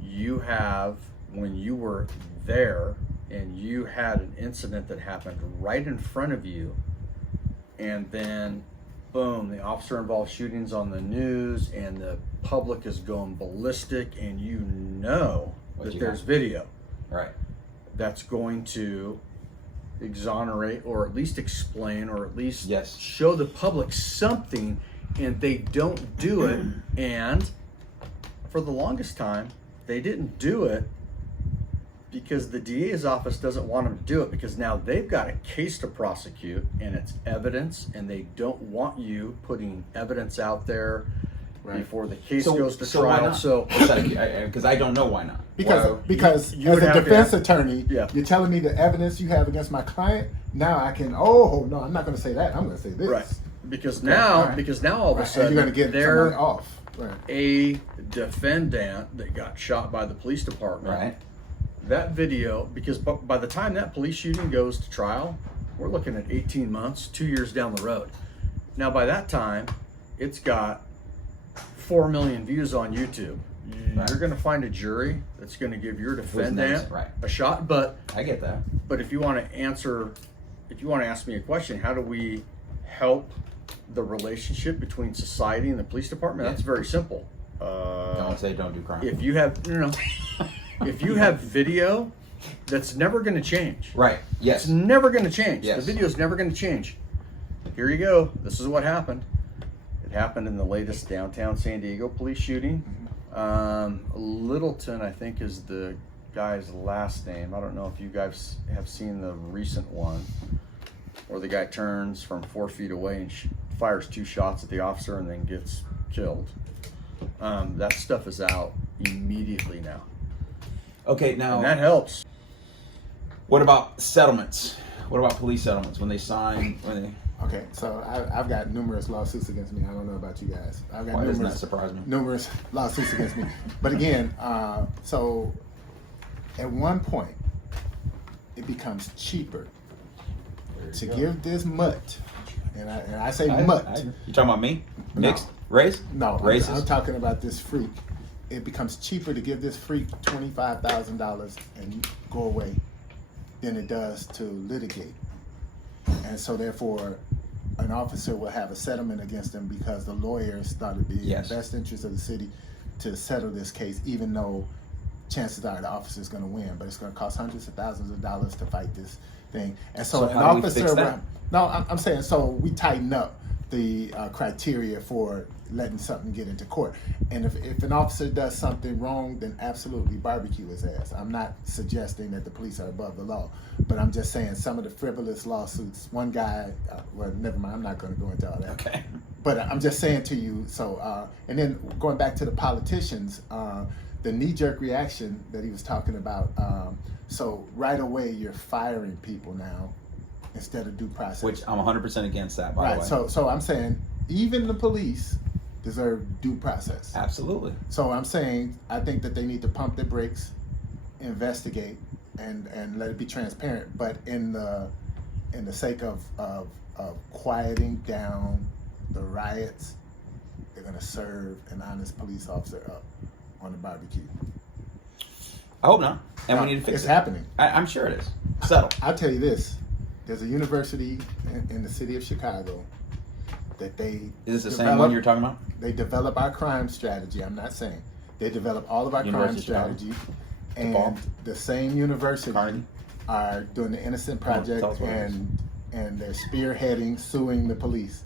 you were there and you had an incident that happened right in front of you, and then boom, the officer involved shootings on the news and the public is going ballistic, and you know that there's video Right. that's going to exonerate or at least explain or at least Yes. show the public something, and they don't do it. And for the longest time, they didn't do it because the DA's office doesn't want them to do it, because now they've got a case to prosecute and it's evidence, and they don't want you putting evidence out there before the case goes to why trial. not? So Because I don't know why not. Because you would as a have to defense have- attorney, Yeah. you're telling me the evidence you have against my client. Now I can. Oh no, I'm not going to say that. I'm going to say this. right, because now all right. because now all of a Right, and sudden you're going to get they're someone off. Right. a defendant that got shot by the police department. Right. That video, because by the time that police shooting goes to trial, we're looking at 18 months, 2 years down the road. Now, by that time, it's got 4 million views on YouTube. Right. You're going to find a jury that's going to give your defendant next, right. a shot. But I get that. if you want to ask me a question, how do we help the relationship between society and the police department? Yeah. That's very simple. Don't say don't do crime. If you have if you have video that's never going to change, Right. Yes. it's never going to change. Yes. The video is never going to change. Here you go. This is what happened. It happened in the latest downtown San Diego police shooting. Littleton, I think, is the guy's last name. I don't know if you guys have seen the recent one where the guy turns from 4 feet away and fires 2 shots at the officer and then gets killed. That stuff is out immediately now. Okay. And Now, that helps. what about settlements? What about police settlements when they sign? Okay, so I've got numerous lawsuits against me. I don't know about you guys. I've got Why doesn't that surprise me? numerous lawsuits against me. But again, so at one point, it becomes cheaper to give this mutt, and I say mutt. You talking about me? No. Mixed race? No, Racist? I'm talking about this freak. It becomes cheaper to give this freak $25,000 and go away than it does to litigate. And so therefore, an officer will have a settlement against them because the lawyers thought it'd be Yes. in the best interest of the city to settle this case, even though chances are the officer's going to win, but it's going to cost hundreds of thousands of dollars to fight this thing. And so, an how do we officer, fix that? no, I'm saying, so we tighten up the criteria for letting something get into court. And if an officer does something wrong, then absolutely barbecue his ass. I'm not suggesting that the police are above the law, but I'm just saying some of the frivolous lawsuits, one guy, well, never mind, I'm not going to go into all that. Okay. But I'm just saying to you, so, and then going back to the politicians, the knee-jerk reaction that he was talking about, so right away you're firing people now instead of due process. Which I'm 100% against that, by the way. Right, so I'm saying even the police deserve due process. Absolutely. So I'm saying I think that they need to pump their brakes, investigate, and let it be transparent. But in the sake of quieting down the riots, they're gonna serve an honest police officer up on the barbecue. I hope not. And we need to fix It's it. happening. I'm sure it is. Settle. I'll tell you this: there's a university in the city of Chicago that they Is this the same one you're talking about? They develop our crime strategy. I'm not saying they develop all of our University crime of Chicago. strategy, and DePaul. the same university Carnegie. are doing the Innocent Come on, Project tell us what it is. and and they're spearheading, suing the police.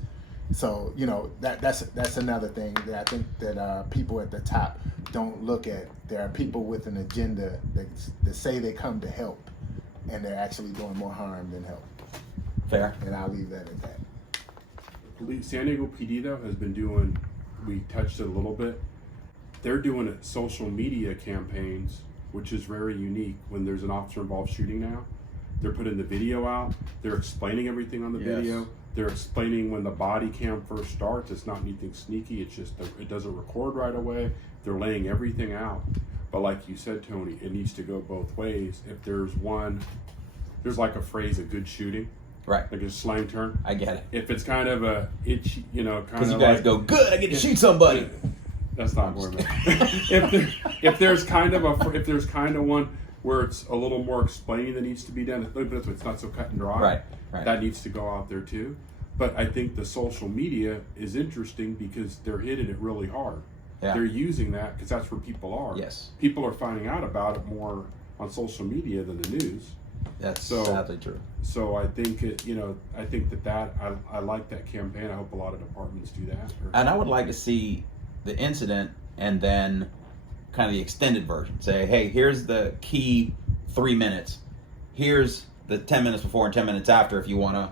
So that's another thing that I think that people at the top don't look at. There are people with an agenda that say they come to help, and they're actually doing more harm than help. Fair. And I'll leave that at that. San Diego PD though has been doing, we touched it a little bit, they're doing it social media campaigns, which is very unique when there's an officer involved shooting now. They're putting the video out, they're explaining everything on the video, they're explaining when the body cam first starts, it's not anything sneaky, it's just, it doesn't record right away, they're laying everything out. But like you said, Tony, it needs to go both ways. If there's like a phrase, a good shooting, Right. like a slang term. I get it. If it's kind of a itchy, kind of Because you guys go, good, I get to shoot somebody. That's not going to if there's kind of one where it's a little more explaining that needs to be done, but it's not so cut and dry. Right. That needs to go out there too. But I think the social media is interesting because they're hitting it really hard. Yeah. They're using that because that's where people are. Yes. People are finding out about it more on social media than the news. That's So- sadly true. So I think I think that I like that campaign. I hope a lot of departments do that. And I would like to see the incident and then kind of the extended version. Say, hey, here's the key 3 minutes. Here's the 10 minutes before and 10 minutes after if you want to,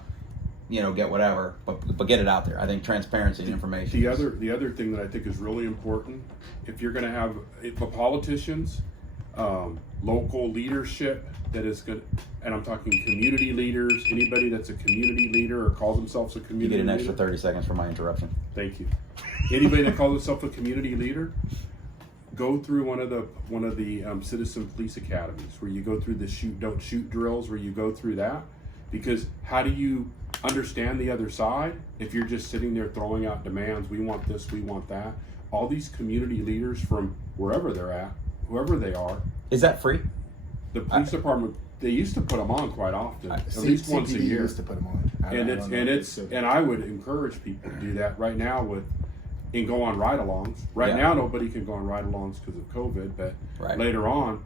get whatever. But get it out there. I think transparency and information. The other thing that I think is really important, if you're going to have the politicians, local leadership that is good, and I'm talking community leaders, anybody that's a community leader or calls themselves a You community get an leader. extra 30 seconds for my interruption. Thank you. Anybody that calls themselves a community leader, go through one of the citizen police academies where you go through the shoot don't shoot drills, where you go through that, because how do you understand the other side if you're just sitting there throwing out demands? We want this, we want that. All these community leaders from wherever they're at, whoever they are, Is that free? the police department, they used to put them on quite often, at least once a CPD year. used to put them on. And I would encourage people to do that right now and go on ride-alongs. Right Yeah. now, nobody can go on ride-alongs because of COVID, but Right. later on,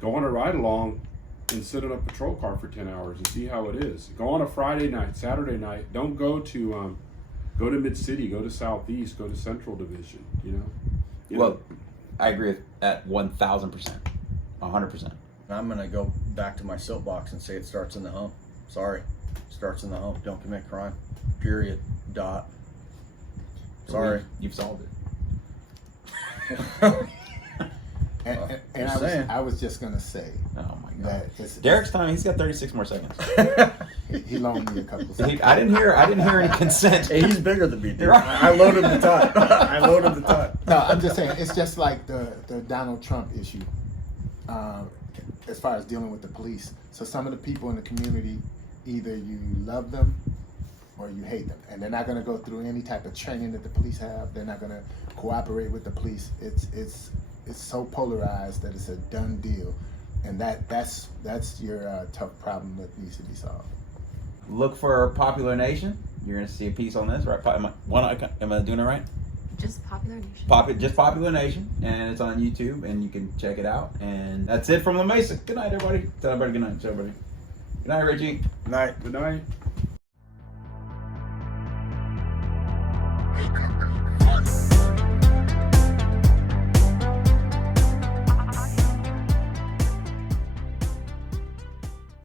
go on a ride-along and sit in a patrol car for 10 hours and see how it is. Go on a Friday night, Saturday night. Don't go to Mid-City, go to Southeast, go to Central Division, You Well, know, I agree with at 1,000%. 100%. I'm going to go back to my soapbox and say it starts in the home. Sorry. Starts in the home. Don't commit crime. Period. Dot. Sorry. You've solved it. And Just saying. I was just gonna say Oh my God. that it's, Derek's time. He's got 36 more seconds. he loaned me a couple seconds. I didn't hear any consent. Hey, he's bigger than me, dude. I loaded the time. I loaded the time. No, I'm just saying it's just like the Donald Trump issue, as far as dealing with the police. So some of the people in the community, either you love them or you hate them, and they're not going to go through any type of training that the police have. They're not going to cooperate with the police. It's so polarized that it's a done deal, and that's your tough problem that needs to be solved. Look for Popular Nation. You're going to see a piece on this, right? Am I doing it right? Just Popular Nation. Just Popular Nation, and it's on YouTube, and you can check it out. And that's it from La Mesa. Good night, everybody. Tell everybody good night. Tell everybody. Good night, Reggie. Night. Good night.